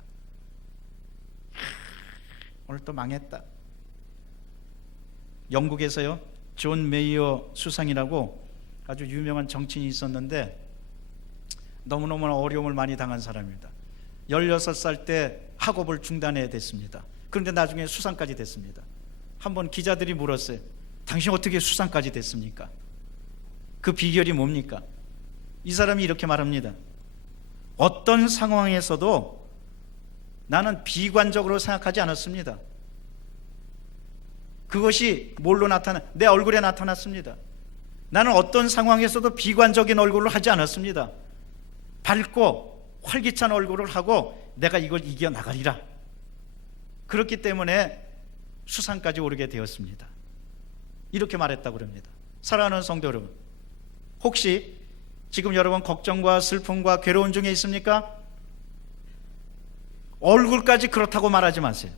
오늘 또 망했다. 영국에서요 존 메이어 수상이라고 아주 유명한 정치인이 있었는데 너무너무 어려움을 많이 당한 사람입니다. 16살 때 학업을 중단해야 됐습니다. 그런데 나중에 수상까지 됐습니다. 한번 기자들이 물었어요. 당신 어떻게 수상까지 됐습니까? 그 비결이 뭡니까? 이 사람이 이렇게 말합니다. 어떤 상황에서도 나는 비관적으로 생각하지 않았습니다. 그것이 뭘로 내 얼굴에 나타났습니다. 나는 어떤 상황에서도 비관적인 얼굴을 하지 않았습니다. 밝고 활기찬 얼굴을 하고 내가 이걸 이겨나가리라. 그렇기 때문에 수상까지 오르게 되었습니다. 이렇게 말했다고 합니다. 사랑하는 성도 여러분, 혹시 지금 여러분 걱정과 슬픔과 괴로운 중에 있습니까? 얼굴까지 그렇다고 말하지 마세요.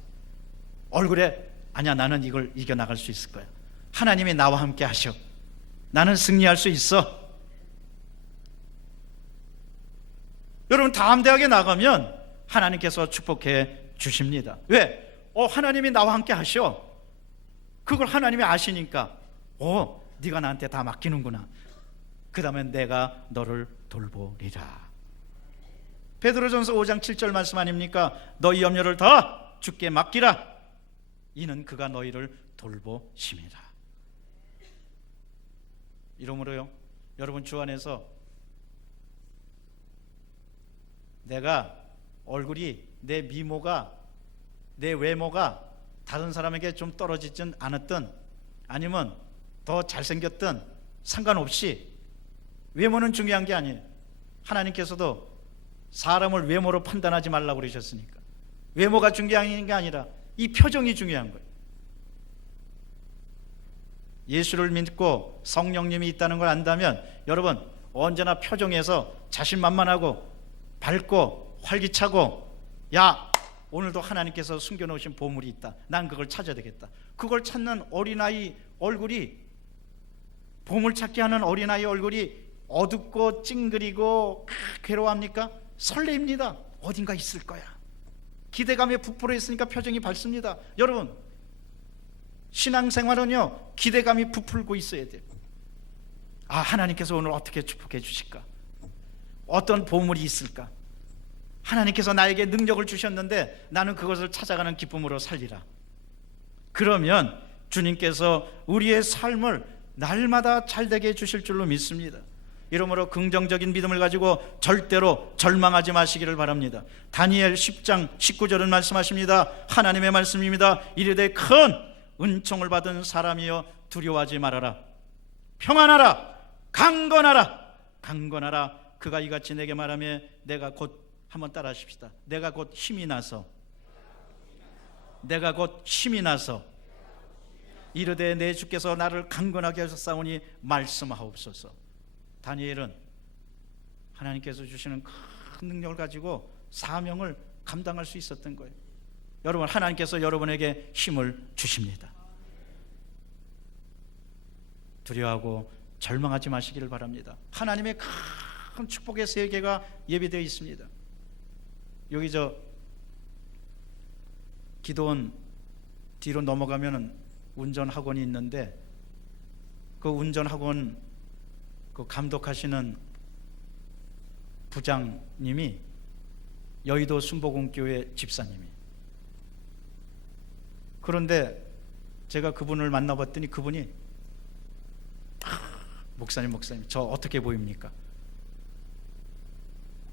얼굴에 아니야 나는 이걸 이겨나갈 수 있을 거야, 하나님이 나와 함께 하셔, 나는 승리할 수 있어. 여러분 다음 대학에 나가면 하나님께서 축복해 주십니다. 왜? 하나님이 나와 함께 하셔. 그걸 하나님이 아시니까 네가 나한테 다 맡기는구나. 그 다음에 내가 너를 돌보리라. 베드로전서 5장 7절 말씀 아닙니까? 너희 염려를 다 주께 맡기라. 이는 그가 너희를 돌보심이라. 이러므로요 여러분 주 안에서 내가 얼굴이, 내 미모가, 내 외모가 다른 사람에게 좀 떨어지진 않았든 아니면 더 잘생겼든 상관없이 외모는 중요한 게 아니에요. 하나님께서도 사람을 외모로 판단하지 말라고 그러셨으니까 외모가 중요한 게 아니라 이 표정이 중요한 거예요. 예수를 믿고 성령님이 있다는 걸 안다면 여러분 언제나 표정에서 자신만만하고 밝고 활기차고 야 오늘도 하나님께서 숨겨놓으신 보물이 있다. 난 그걸 찾아야 되겠다. 그걸 찾는 어린아이 얼굴이, 보물 찾기 하는 어린아이 얼굴이 어둡고 찡그리고 괴로워합니까? 설레입니다. 어딘가 있을 거야. 기대감에 부풀어 있으니까 표정이 밝습니다. 여러분, 신앙생활은요, 기대감이 부풀고 있어야 돼요. 아, 하나님께서 오늘 어떻게 축복해 주실까? 어떤 보물이 있을까? 하나님께서 나에게 능력을 주셨는데 나는 그것을 찾아가는 기쁨으로 살리라. 그러면 주님께서 우리의 삶을 날마다 잘되게 해주실 줄로 믿습니다. 이러므로 긍정적인 믿음을 가지고 절대로 절망하지 마시기를 바랍니다. 다니엘 10장 19절은 말씀하십니다. 하나님의 말씀입니다. 이르되 큰 은총을 받은 사람이여 두려워하지 말아라. 평안하라. 강건하라. 강건하라. 그가 이같이 내게 말하며 내가 곧, 한번 따라 하십시다. 내가 곧 힘이 나서 이르되 내 주께서 나를 강건하게 하셨사오니 말씀하옵소서. 다니엘은 하나님께서 주시는 큰 능력을 가지고 사명을 감당할 수 있었던 거예요. 여러분, 하나님께서 여러분에게 힘을 주십니다. 두려워하고 절망하지 마시기를 바랍니다. 하나님의 큰 축복의 세계가 예비되어 있습니다. 여기 기도원 뒤로 넘어가면 운전학원이 있는데, 그 운전학원 그 감독하시는 부장님이 여의도 순복음교회 집사님이. 그런데 제가 그분을 만나봤더니 그분이 목사님 저 어떻게 보입니까?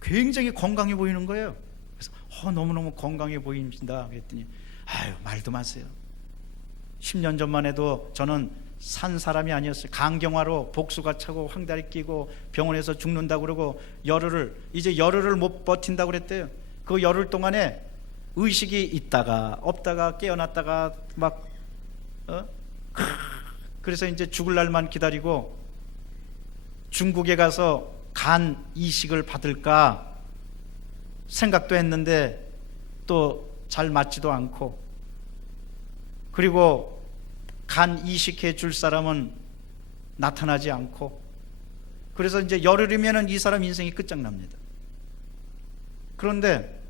굉장히 건강해 보이는 거예요. 그래서 너무너무 건강해 보인다 그랬더니 아유, 말도 마세요. 10년 전만 해도 저는 산 사람이 아니었어요. 간경화로 복수가 차고 황다리 끼고 병원에서 죽는다고 그러고 열흘을 못 버틴다고 그랬대요. 그 열흘 동안에 의식이 있다가 없다가 깨어났다가 막 그래서 이제 죽을 날만 기다리고 중국에 가서 간 이식을 받을까 생각도 했는데 또 잘 맞지도 않고, 그리고 간 이식해 줄 사람은 나타나지 않고, 그래서 이제 열흘이면은 이 사람 인생이 끝장납니다. 그런데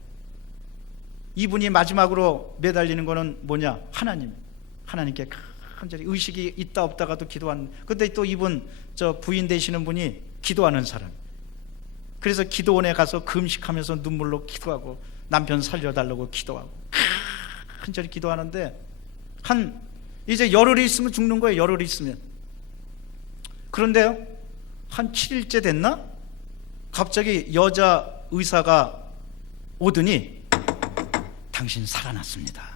이분이 마지막으로 매달리는 거는 뭐냐? 하나님께 간절히 의식이 있다 없다가도 기도하는. 근데 또 이분 부인 되시는 분이 기도하는 사람. 그래서 기도원에 가서 금식하면서 눈물로 기도하고 남편 살려달라고 기도하고 간절히 기도하는데 이제 열흘이 있으면 죽는 거예요. 열흘이 있으면. 그런데요, 한 7일째 됐나? 갑자기 여자 의사가 오더니 당신 살아났습니다.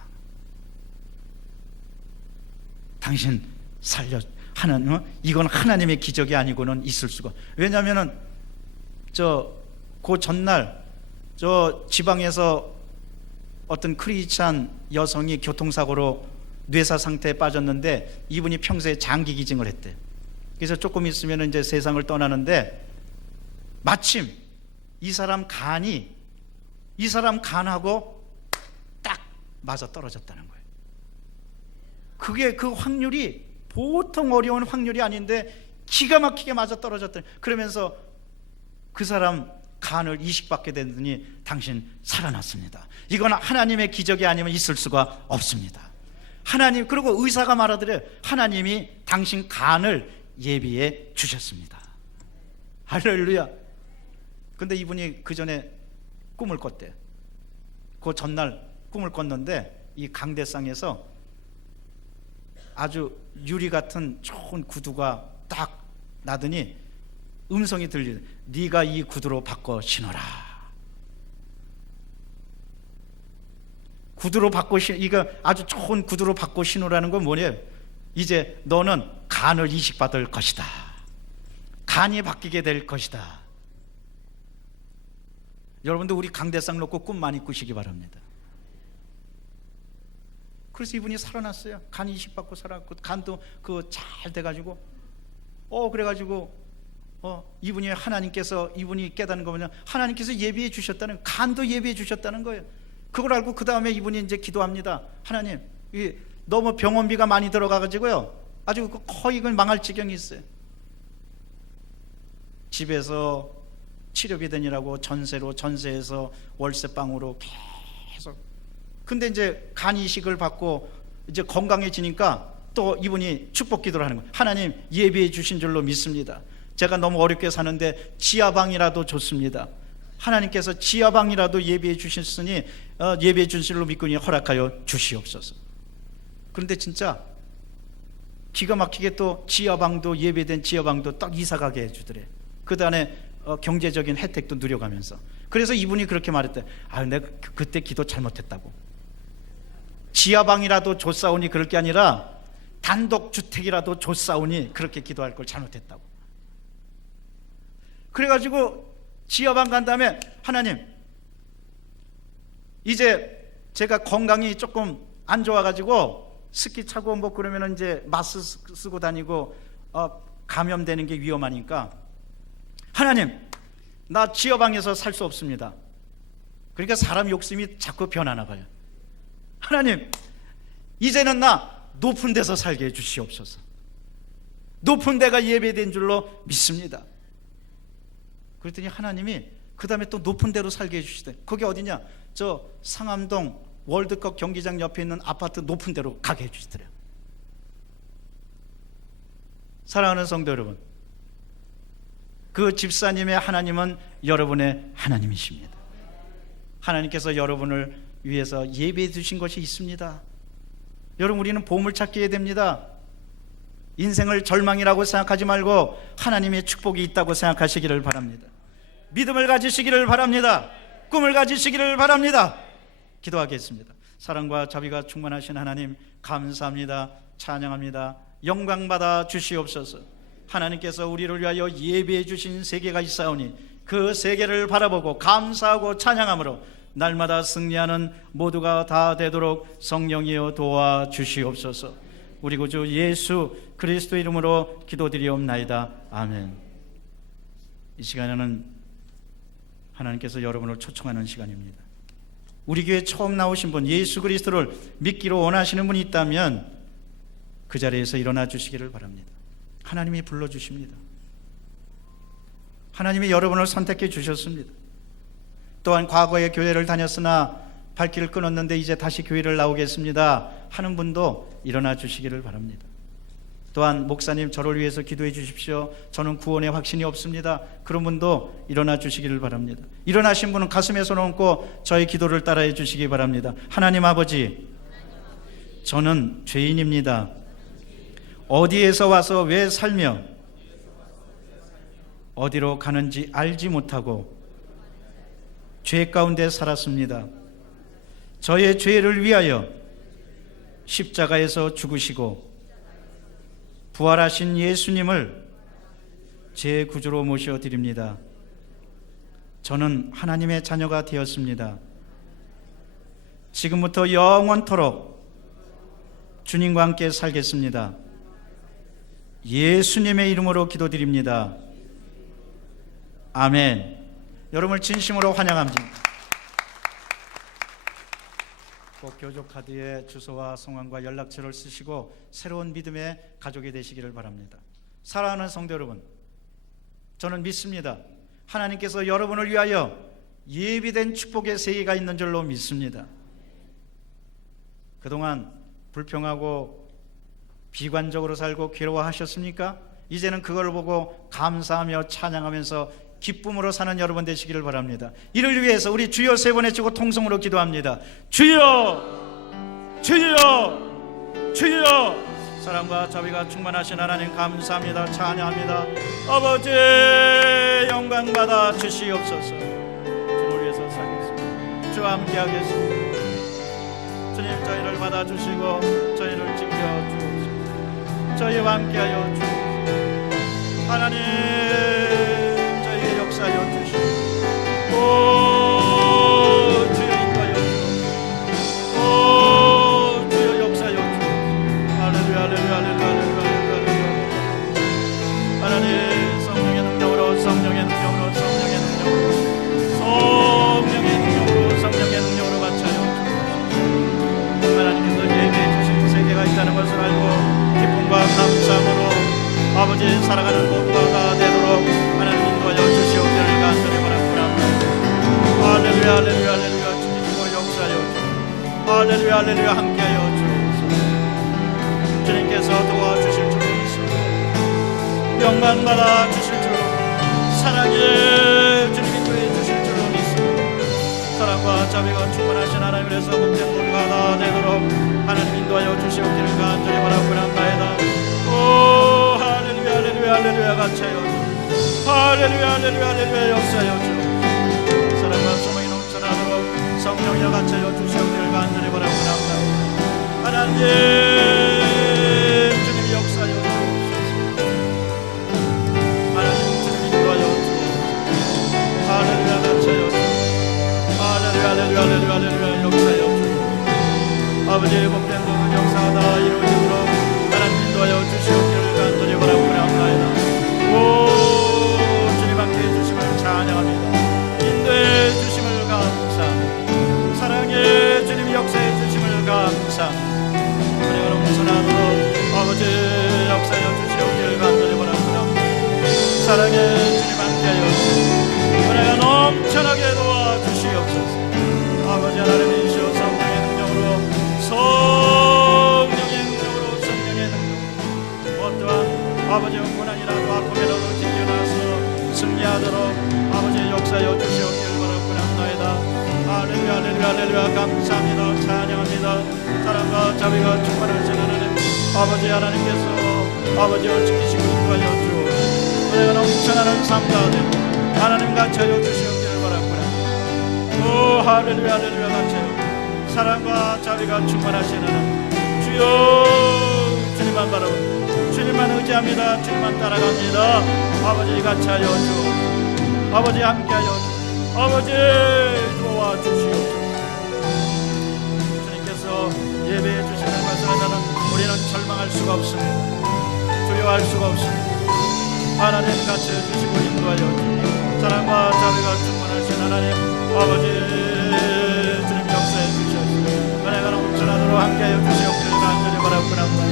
당신 이건 하나님의 기적이 아니고는 있을 수가. 왜냐하면은 그 전날 지방에서 어떤 크리스찬 여성이 교통사고로 뇌사 상태에 빠졌는데 이분이 평소에 장기 기증을 했대. 그래서 조금 있으면 이제 세상을 떠나는데 마침 이 사람 간하고 딱 맞아 떨어졌다는 거예요. 그게 그 확률이 보통 어려운 확률이 아닌데 기가 막히게 맞아 떨어졌더니, 그러면서 그 사람 간을 이식받게 되더니 당신 살아났습니다. 이건 하나님의 기적이 아니면 있을 수가 없습니다. 하나님, 그리고 의사가 말하더래요. 하나님이 당신 간을 예비해 주셨습니다. 할렐루야. 근데 이분이 그 전에 꿈을 꿨대요. 그 전날 꿈을 꿨는데 이 강대상에서 아주 유리 같은 좋은 구두가 딱 나더니 음성이 들리는, 네가 이 구두로 바꿔 신어라. 구두로 바꿔 이거 아주 좋은 구두로 바꿔 신으라는 건 뭐냐면 이제 너는 간을 이식받을 것이다. 간이 바뀌게 될 것이다. 여러분들 우리 강대상 놓고 꿈 많이 꾸시기 바랍니다. 그래서 이분이 살아났어요. 간 이식받고 살아났고 간도 잘 돼가지고 그래가지고 이분이 깨닫는 거 뭐냐, 하나님께서 예비해 주셨다는, 간도 예비해 주셨다는 거예요. 그걸 알고 그 다음에 이분이 이제 기도합니다. 하나님, 이 너무 병원비가 많이 들어가가지고요, 아주 거의 그 망할 지경이 있어요. 집에서 치료비 드니라고 전세에서 월세방으로 계속. 근데 이제 간 이식을 받고 이제 건강해지니까 또 이분이 축복 기도를 하는 거예요. 하나님, 예비해 주신 줄로 믿습니다. 제가 너무 어렵게 사는데 지하방이라도 좋습니다. 하나님께서 지하방이라도 예비해 주셨으니 예비해 주신 줄로 믿고 허락하여 주시옵소서. 그런데 진짜 기가 막히게 또 지하방도, 예배된 지하방도 딱 이사가게 해주더래. 그 다음에 경제적인 혜택도 누려가면서. 그래서 이분이 그렇게 말했대. 내가 그때 기도 잘못했다고. 지하방이라도 줬사오니 그럴 게 아니라 단독주택이라도 줬사오니 그렇게 기도할 걸 잘못했다고. 그래가지고 지하방 간 다음에 하나님, 이제 제가 건강이 조금 안 좋아가지고 스키 차고 뭐 그러면 이제 마스크 쓰고 다니고 감염되는 게 위험하니까 하나님, 나 지하방에서 살 수 없습니다. 그러니까 사람 욕심이 자꾸 변하나 봐요. 하나님, 이제는 나 높은 데서 살게 해주시옵소서. 높은 데가 예배된 줄로 믿습니다. 그랬더니 하나님이 그 다음에 또 높은 데로 살게 해주시대. 거기 어디냐? 저 상암동 월드컵 경기장 옆에 있는 아파트 높은 데로 가게 해주시더래요. 사랑하는 성도 여러분, 그 집사님의 하나님은 여러분의 하나님이십니다. 하나님께서 여러분을 위해서 예배해 주신 것이 있습니다. 여러분, 우리는 보물찾기 해야 됩니다. 인생을 절망이라고 생각하지 말고 하나님의 축복이 있다고 생각하시기를 바랍니다. 믿음을 가지시기를 바랍니다. 꿈을 가지시기를 바랍니다. 기도하겠습니다. 사랑과 자비가 충만하신 하나님, 감사합니다. 찬양합니다. 영광 받아 주시옵소서. 하나님께서 우리를 위하여 예비해 주신 세계가 있사오니 그 세계를 바라보고 감사하고 찬양함으로 날마다 승리하는 모두가 다 되도록 성령이여 도와주시옵소서. 우리 구주 예수 그리스도 이름으로 기도드리옵나이다. 아멘. 이 시간에는 하나님께서 여러분을 초청하는 시간입니다. 우리 교회 처음 나오신 분, 예수 그리스도를 믿기로 원하시는 분이 있다면 그 자리에서 일어나 주시기를 바랍니다. 하나님이 불러주십니다. 하나님이 여러분을 선택해 주셨습니다. 또한 과거에 교회를 다녔으나 발길을 끊었는데 이제 다시 교회를 나오겠습니다 하는 분도 일어나 주시기를 바랍니다. 또한 목사님, 저를 위해서 기도해 주십시오. 저는 구원에 확신이 없습니다. 그런 분도 일어나 주시기를 바랍니다. 일어나신 분은 가슴에 손 얹고 저의 기도를 따라해 주시기 바랍니다. 하나님 아버지, 저는 죄인입니다. 어디에서 와서 왜 살며 어디로 가는지 알지 못하고 죄 가운데 살았습니다. 저의 죄를 위하여 십자가에서 죽으시고 부활하신 예수님을 제 구주로 모셔드립니다. 저는 하나님의 자녀가 되었습니다. 지금부터 영원토록 주님과 함께 살겠습니다. 예수님의 이름으로 기도드립니다. 아멘. 여러분을 진심으로 환영합니다. 꼭 교조 카드에 주소와 성함과 연락처를 쓰시고 새로운 믿음의 가족이 되시기를 바랍니다. 사랑하는 성도 여러분, 저는 믿습니다. 하나님께서 여러분을 위하여 예비된 축복의 세계가 있는 줄로 믿습니다. 그동안 불평하고 비관적으로 살고 괴로워하셨습니까? 이제는 그걸 보고 감사하며 찬양하면서 기쁨으로 사는 여러분 되시기를 바랍니다. 이를 위해서 우리 주여 세 번 외치고 통성으로 기도합니다. 주여, 주여, 주여. 사랑과 자비가 충만하신 하나님 감사합니다. 찬양합니다. 아버지, 영광 받아 주시옵소서. 주를 위해서 살겠습니다. 주와 함께 하겠습니다. 주님, 저희를 받아주시고 저희를 지켜주옵소서. 저희와 함께하여 주옵소서. 하나님, 저희의 역사하여 주시옵소서. 오, 주여 인도하여 주옵소서. 오, 주여 역사하여 주옵소서. 할렐루야, 할렐루야, 할렐루야, 할렐루야. 하나님, 성령의 능력으로, 성령의 능력으로, 성령의 능력으로, 성령의 능력으로, 성령의 능력으로 바쳐요. 할렐루야 함께하여 주옵소서. 주님께서 도와주실 줄 믿습니다. 영광받아 주실 줄, 사랑의 주님이 구해 주실 줄 믿습니다. 사랑과 자비가 충만하신 하나님께서 복된 우리가 다 되도록 하나님 인도하여 주시옵기를 간절히 바라고 합나이다. 오 할렐루야 할렐루야 할렐루야 같이하여 주, 할렐루야 할렐루야 할렐루야 역사하여 주, 사랑과 소망이 넘쳐나도록 성령이여 같이하여 주시옵기를 간절히 바라고 합니다. 하나님 주님이 역사하여 주옵소서. 하나님 주님이 인도하여 주옵소서. 할렐루야 같이하여 주, 할렐루야 할렐루야 할렐루야 할렐루야 역사하여 주, 아버지의 복된 모든 역사가 다 이루어지도록 하나님 인도하여 주시옵기를 간절히 바라고 합나이다. 오 주님 함께해 주심을 찬양합니다. 인도해 주심을 감사합니다. 사랑의 주님이 역사해 주심을 감사합니다. 은혜가 넘쳐나도록 아버지 역사해 주시옵기를 간절히 바랍니다. 사랑의 주님 함께하여 은혜가 넘쳐나게 도와주시옵소서. 아버지 하나님이시여 성령의 능력으로, 성령의 능력으로, 성령의 능력으로 어떠한 아버지의 고난이라도 아픔이라도 지켜나서 승리하도록 아버지의 역사여 주시옵기를 바라고 합나이다. 할렐루야 할렐루야 할렐루야 감사합니다. 찬양합니다. 사랑과 자비가 충만하신 하나님 아버지 하나님께서 아버지여 지키시고 인도하여 주옵소서. 은혜가 넘쳐나는 삶 가운데 하나님 같이하여 주시옵기를 바라고 합니다. 오 할렐루야 할렐루야 같이하여 사랑과 자비가 충만하신 하나님 주여 주님만 바라보고 주님만 의지합니다. 주님만 따라갑니다. 아버지 같이하여 주옵소서. 아버지 함께하여 주옵소서. 아버지 도와주시옵소서. 주님께서 예배해 주시는 것을 하면 우리는 절망할 수가 없습니다. 두려워할 수가 없습니다. 하나님 같이 해주시고 인도하여 주옵소서. 사랑과 자비가 충만하신 하나님 아버지 주님 역사해 주시옵소서. 은혜가 넘쳐나도록 함께하여 주시옵기를 간절히 바라고 합니다.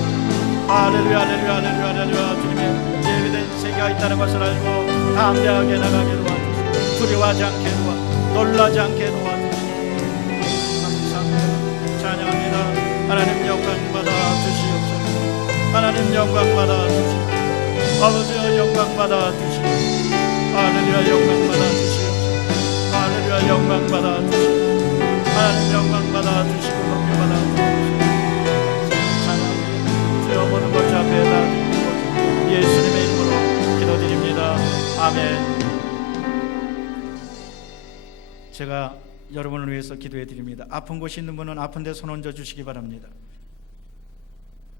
할렐루야 할렐루야 할렐루야 할렐루야. 주님의 예비된 세계가 있다는 것을 알고 담대하게 나가게 도와주시고 두려워하지 않게 놀라지 않게 도와주시고 감사합니다. 찬양합니다. 하나님 영광받아 주시옵소서. 하나님 영광받아 주시옵소서. 아버지여 영광받아 주시옵소서. 할렐루야 영광받아 주시옵소서. 할렐루야 영광받아 주시옵소서. 하나님 영광받아 주시고 높여받아 주시옵소서. 찬양합니다. 주여 모든 것이 앞에 다 예수님의 이름으로 기도드립니다. 아멘. 제가 여러분을 위해서 기도해 드립니다. 아픈 곳이 있는 분은 아픈 데 손 얹어 주시기 바랍니다.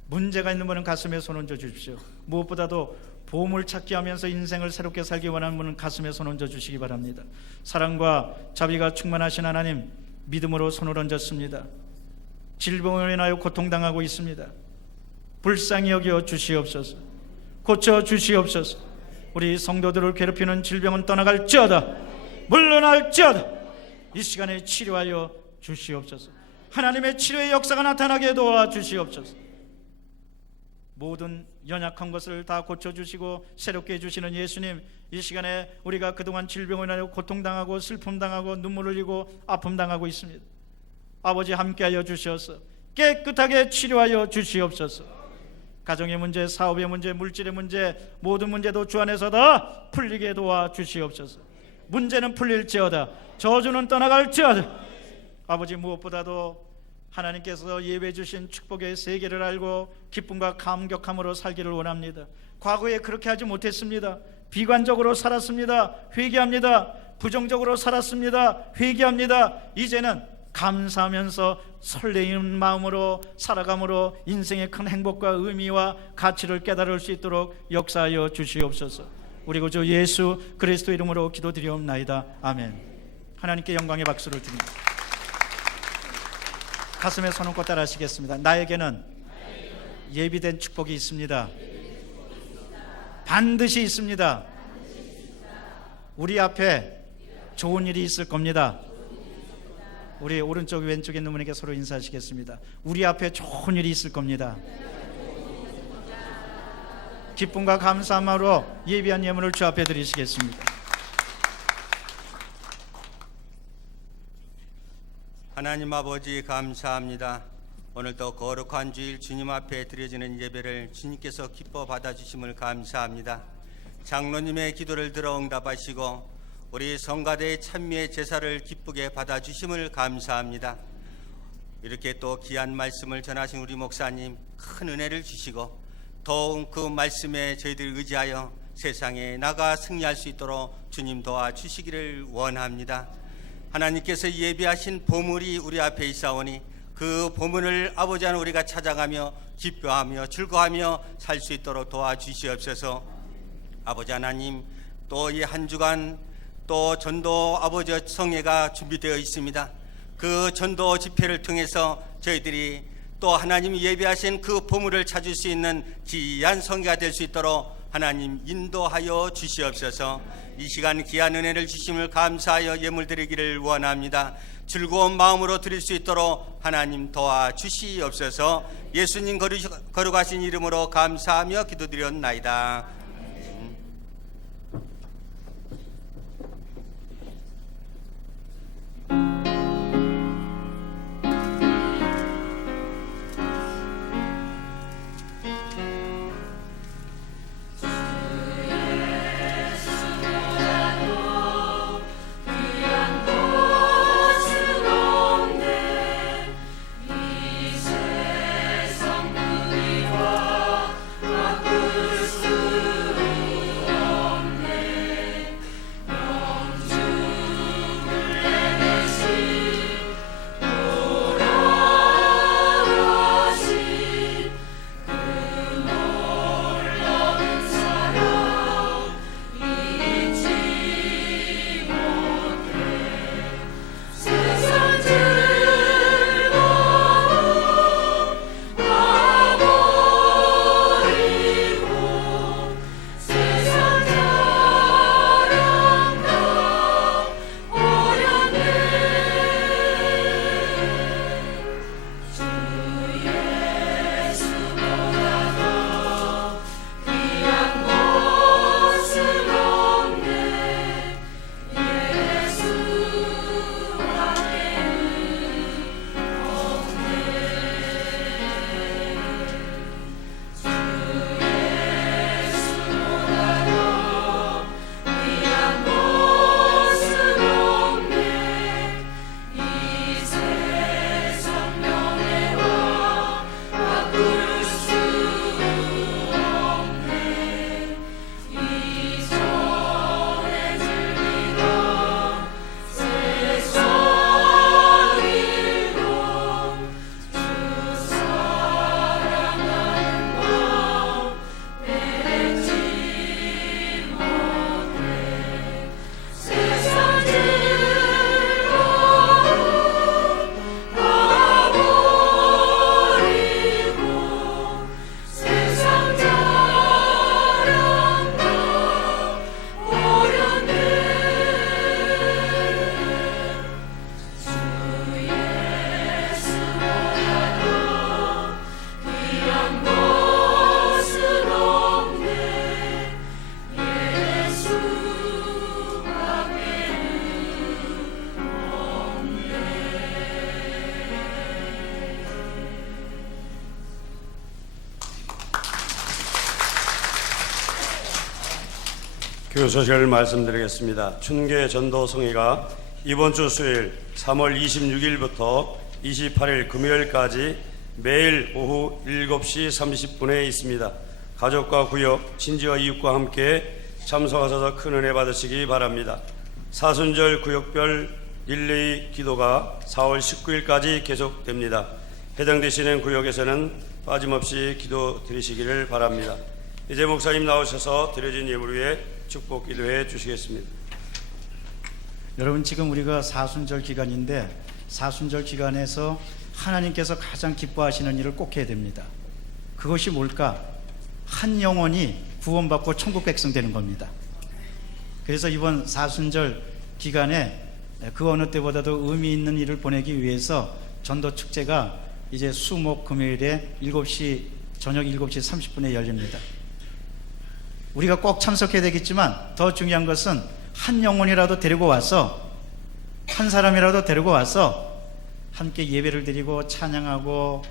문제가 있는 분은 가슴에 손 얹어 주십시오. 무엇보다도 보물 찾기 하면서 인생을 새롭게 살기 원하는 분은 가슴에 손 얹어 주시기 바랍니다. 사랑과 자비가 충만하신 하나님 믿음으로 손을 얹었습니다. 질병으로 인하여 고통당하고 있습니다. 불쌍히 여겨 주시옵소서. 고쳐 주시옵소서. 우리 성도들을 괴롭히는 질병은 떠나갈지어다. 물러날지어다. 이 시간에 치료하여 주시옵소서. 하나님의 치료의 역사가 나타나게 도와주시옵소서. 모든 연약한 것을 다 고쳐주시고 새롭게 해주시는 예수님, 이 시간에 우리가 그동안 질병을 인하여 고통당하고 슬픔당하고 눈물 흘리고 아픔당하고 있습니다. 아버지 함께하여 주시어서 깨끗하게 치료하여 주시옵소서. 가정의 문제, 사업의 문제, 물질의 문제, 모든 문제도 주 안에서 다 풀리게 도와주시옵소서. 문제는 풀릴지어다. 저주는 떠나갈지어다. 아버지 무엇보다도 하나님께서 예배해 주신 축복의 세계를 알고 기쁨과 감격함으로 살기를 원합니다. 과거에 그렇게 하지 못했습니다. 비관적으로 살았습니다. 회개합니다. 부정적으로 살았습니다. 회개합니다. 이제는 감사하면서 설레이는 마음으로 살아감으로 인생의 큰 행복과 의미와 가치를 깨달을 수 있도록 역사하여 주시옵소서. 우리 구주 예수 그리스도 이름으로 기도드리옵나이다. 아멘. 하나님께 영광의 박수를 드립니다. 가슴에 손 얹고 따라 하시겠습니다. 나에게는 예비된 축복이 있습니다. 반드시 있습니다. 우리 앞에 좋은 일이 있을 겁니다. 우리 오른쪽 왼쪽에 있는 분에게 서로 인사하시겠습니다. 우리 앞에 좋은 일이 있을 겁니다. 기쁨과 감사함으로 예비한 예물을 주 앞에 드리시겠습니다. 하나님 아버지 감사합니다. 오늘도 거룩한 주일 주님 앞에 드려지는 예배를 주님께서 기뻐 받아주심을 감사합니다. 장로님의 기도를 들어 응답하시고 우리 성가대의 찬미의 제사를 기쁘게 받아주심을 감사합니다. 이렇게 또 귀한 말씀을 전하신 우리 목사님 큰 은혜를 주시고 더욱 그 말씀에 저희들 의지하여 세상에 나가 승리할 수 있도록 주님 도와주시기를 원합니다. 하나님께서 예비하신 보물이 우리 앞에 있사오니 그 보물을 아버지 하나님 우리가 찾아가며 기뻐하며 즐거워하며 살 수 있도록 도와주시옵소서. 아버지 하나님, 또 이 한 주간 또 전도 아버지 성회가 준비되어 있습니다. 그 전도 집회를 통해서 저희들이 또 하나님이 예비하신 그 보물을 찾을 수 있는 귀한 성회가 될 수 있도록 하나님 인도하여 주시옵소서. 이 시간 귀한 은혜를 주심을 감사하여 예물 드리기를 원합니다. 즐거운 마음으로 드릴 수 있도록 하나님 도와주시옵소서. 예수님 거룩하신 이름으로 감사하며 기도드렸나이다. 교소식을 말씀드리겠습니다. 춘계 전도성회가 이번 주 수요일 3월 26일부터 28일 금요일까지 매일 오후 7시 30분에 있습니다. 가족과 구역, 친지와 이웃과 함께 참석하셔서 큰 은혜 받으시기 바랍니다. 사순절 구역별 릴레이 기도가 4월 19일까지 계속됩니다. 해당되시는 구역에서는 빠짐없이 기도 드리시기를 바랍니다. 이제 목사님 나오셔서 드려진 예물 위에 축복 기도해 주시겠습니다. 여러분, 지금 우리가 사순절 기간인데 사순절 기간에서 하나님께서 가장 기뻐하시는 일을 꼭 해야 됩니다. 그것이 뭘까? 한 영혼이 구원받고 천국 백성 되는 겁니다. 그래서 이번 사순절 기간에 그 어느 때보다도 의미 있는 일을 보내기 위해서 전도 축제가 이제 수목 금요일에 저녁 7시 30분에 열립니다. 우리가 꼭 참석해야 되겠지만 더 중요한 것은 한 영혼이라도 데리고 와서, 한 사람이라도 데리고 와서 함께 예배를 드리고 찬양하고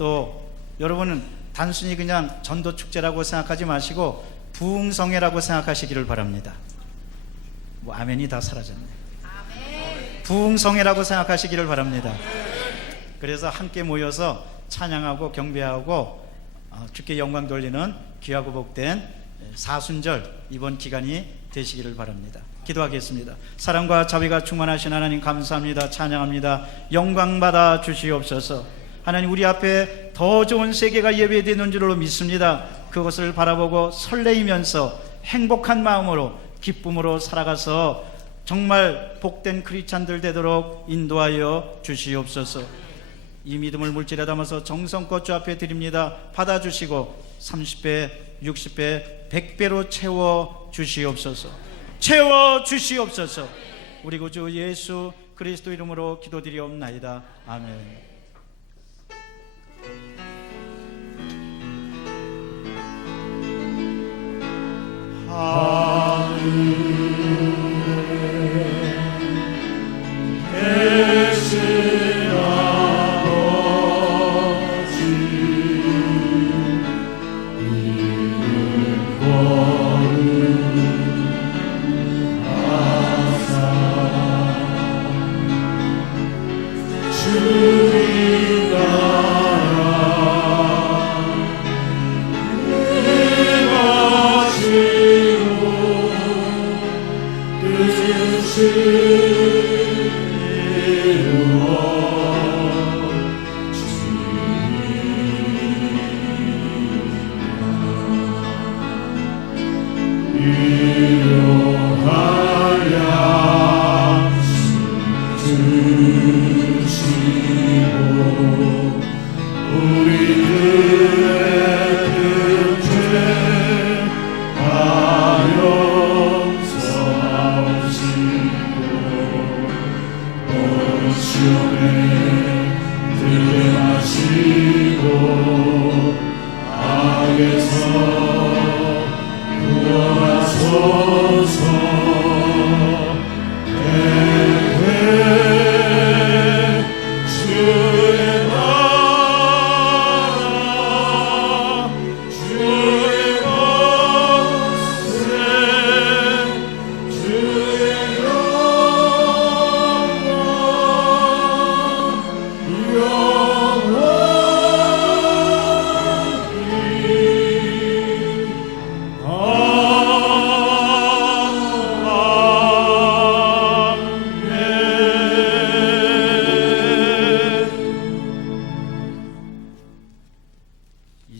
또 여러분은 단순히 그냥 전도 축제라고 생각하지 마시고 부흥성회라고 생각하시기를 바랍니다. 뭐 아멘이 다 사라졌네. 부흥성회라고 생각하시기를 바랍니다. 그래서 함께 모여서 찬양하고 경배하고 주께 영광 돌리는 귀하고 복된 사순절 이번 기간이 되시기를 바랍니다. 기도하겠습니다. 사랑과 자비가 충만하신 하나님 감사합니다. 찬양합니다. 영광 받아 주시옵소서. 하나님, 우리 앞에 더 좋은 세계가 예배되는 줄로 믿습니다. 그것을 바라보고 설레이면서 행복한 마음으로 기쁨으로 살아가서 정말 복된 크리스찬들 되도록 인도하여 주시옵소서. 이 믿음을 물질에 담아서 정성껏 주 앞에 드립니다. 받아주시고 30배, 60배, 100배로 채워 주시옵소서. 채워 주시옵소서. 우리 구주 예수 그리스도 이름으로 기도드리옵나이다. 아멘.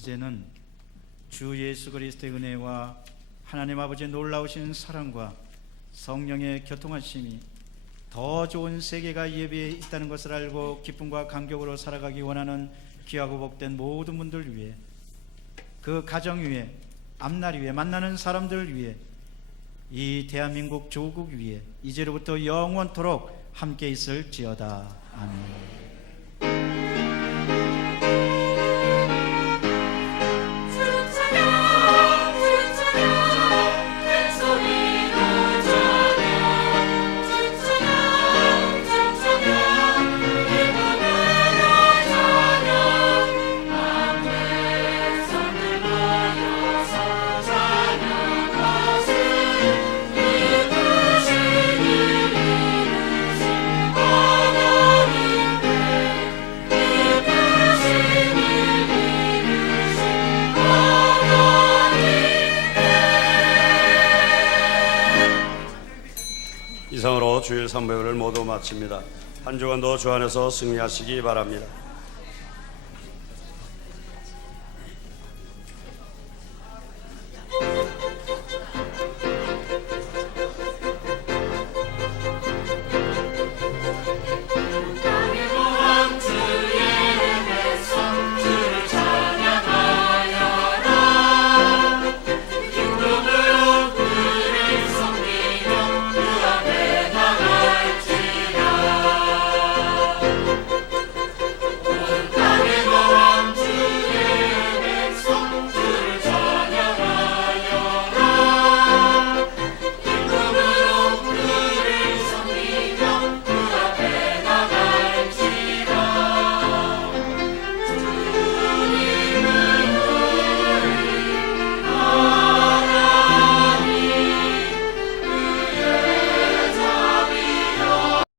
이제는 주 예수 그리스도의 은혜와 하나님 아버지의 놀라우신 사랑과 성령의 교통하심이 더 좋은 세계가 예배에 있다는 것을 알고 기쁨과 감격으로 살아가기 원하는 귀하고 복된 모든 분들 위해, 그 가정 위에, 앞날 위에, 만나는 사람들 위해, 이 대한민국 조국 위에 이제로부터 영원토록 함께 있을지어다. 아멘. 이상으로 주일 3부회를 모두 마칩니다. 한 주간도 주 안에서 승리하시기 바랍니다.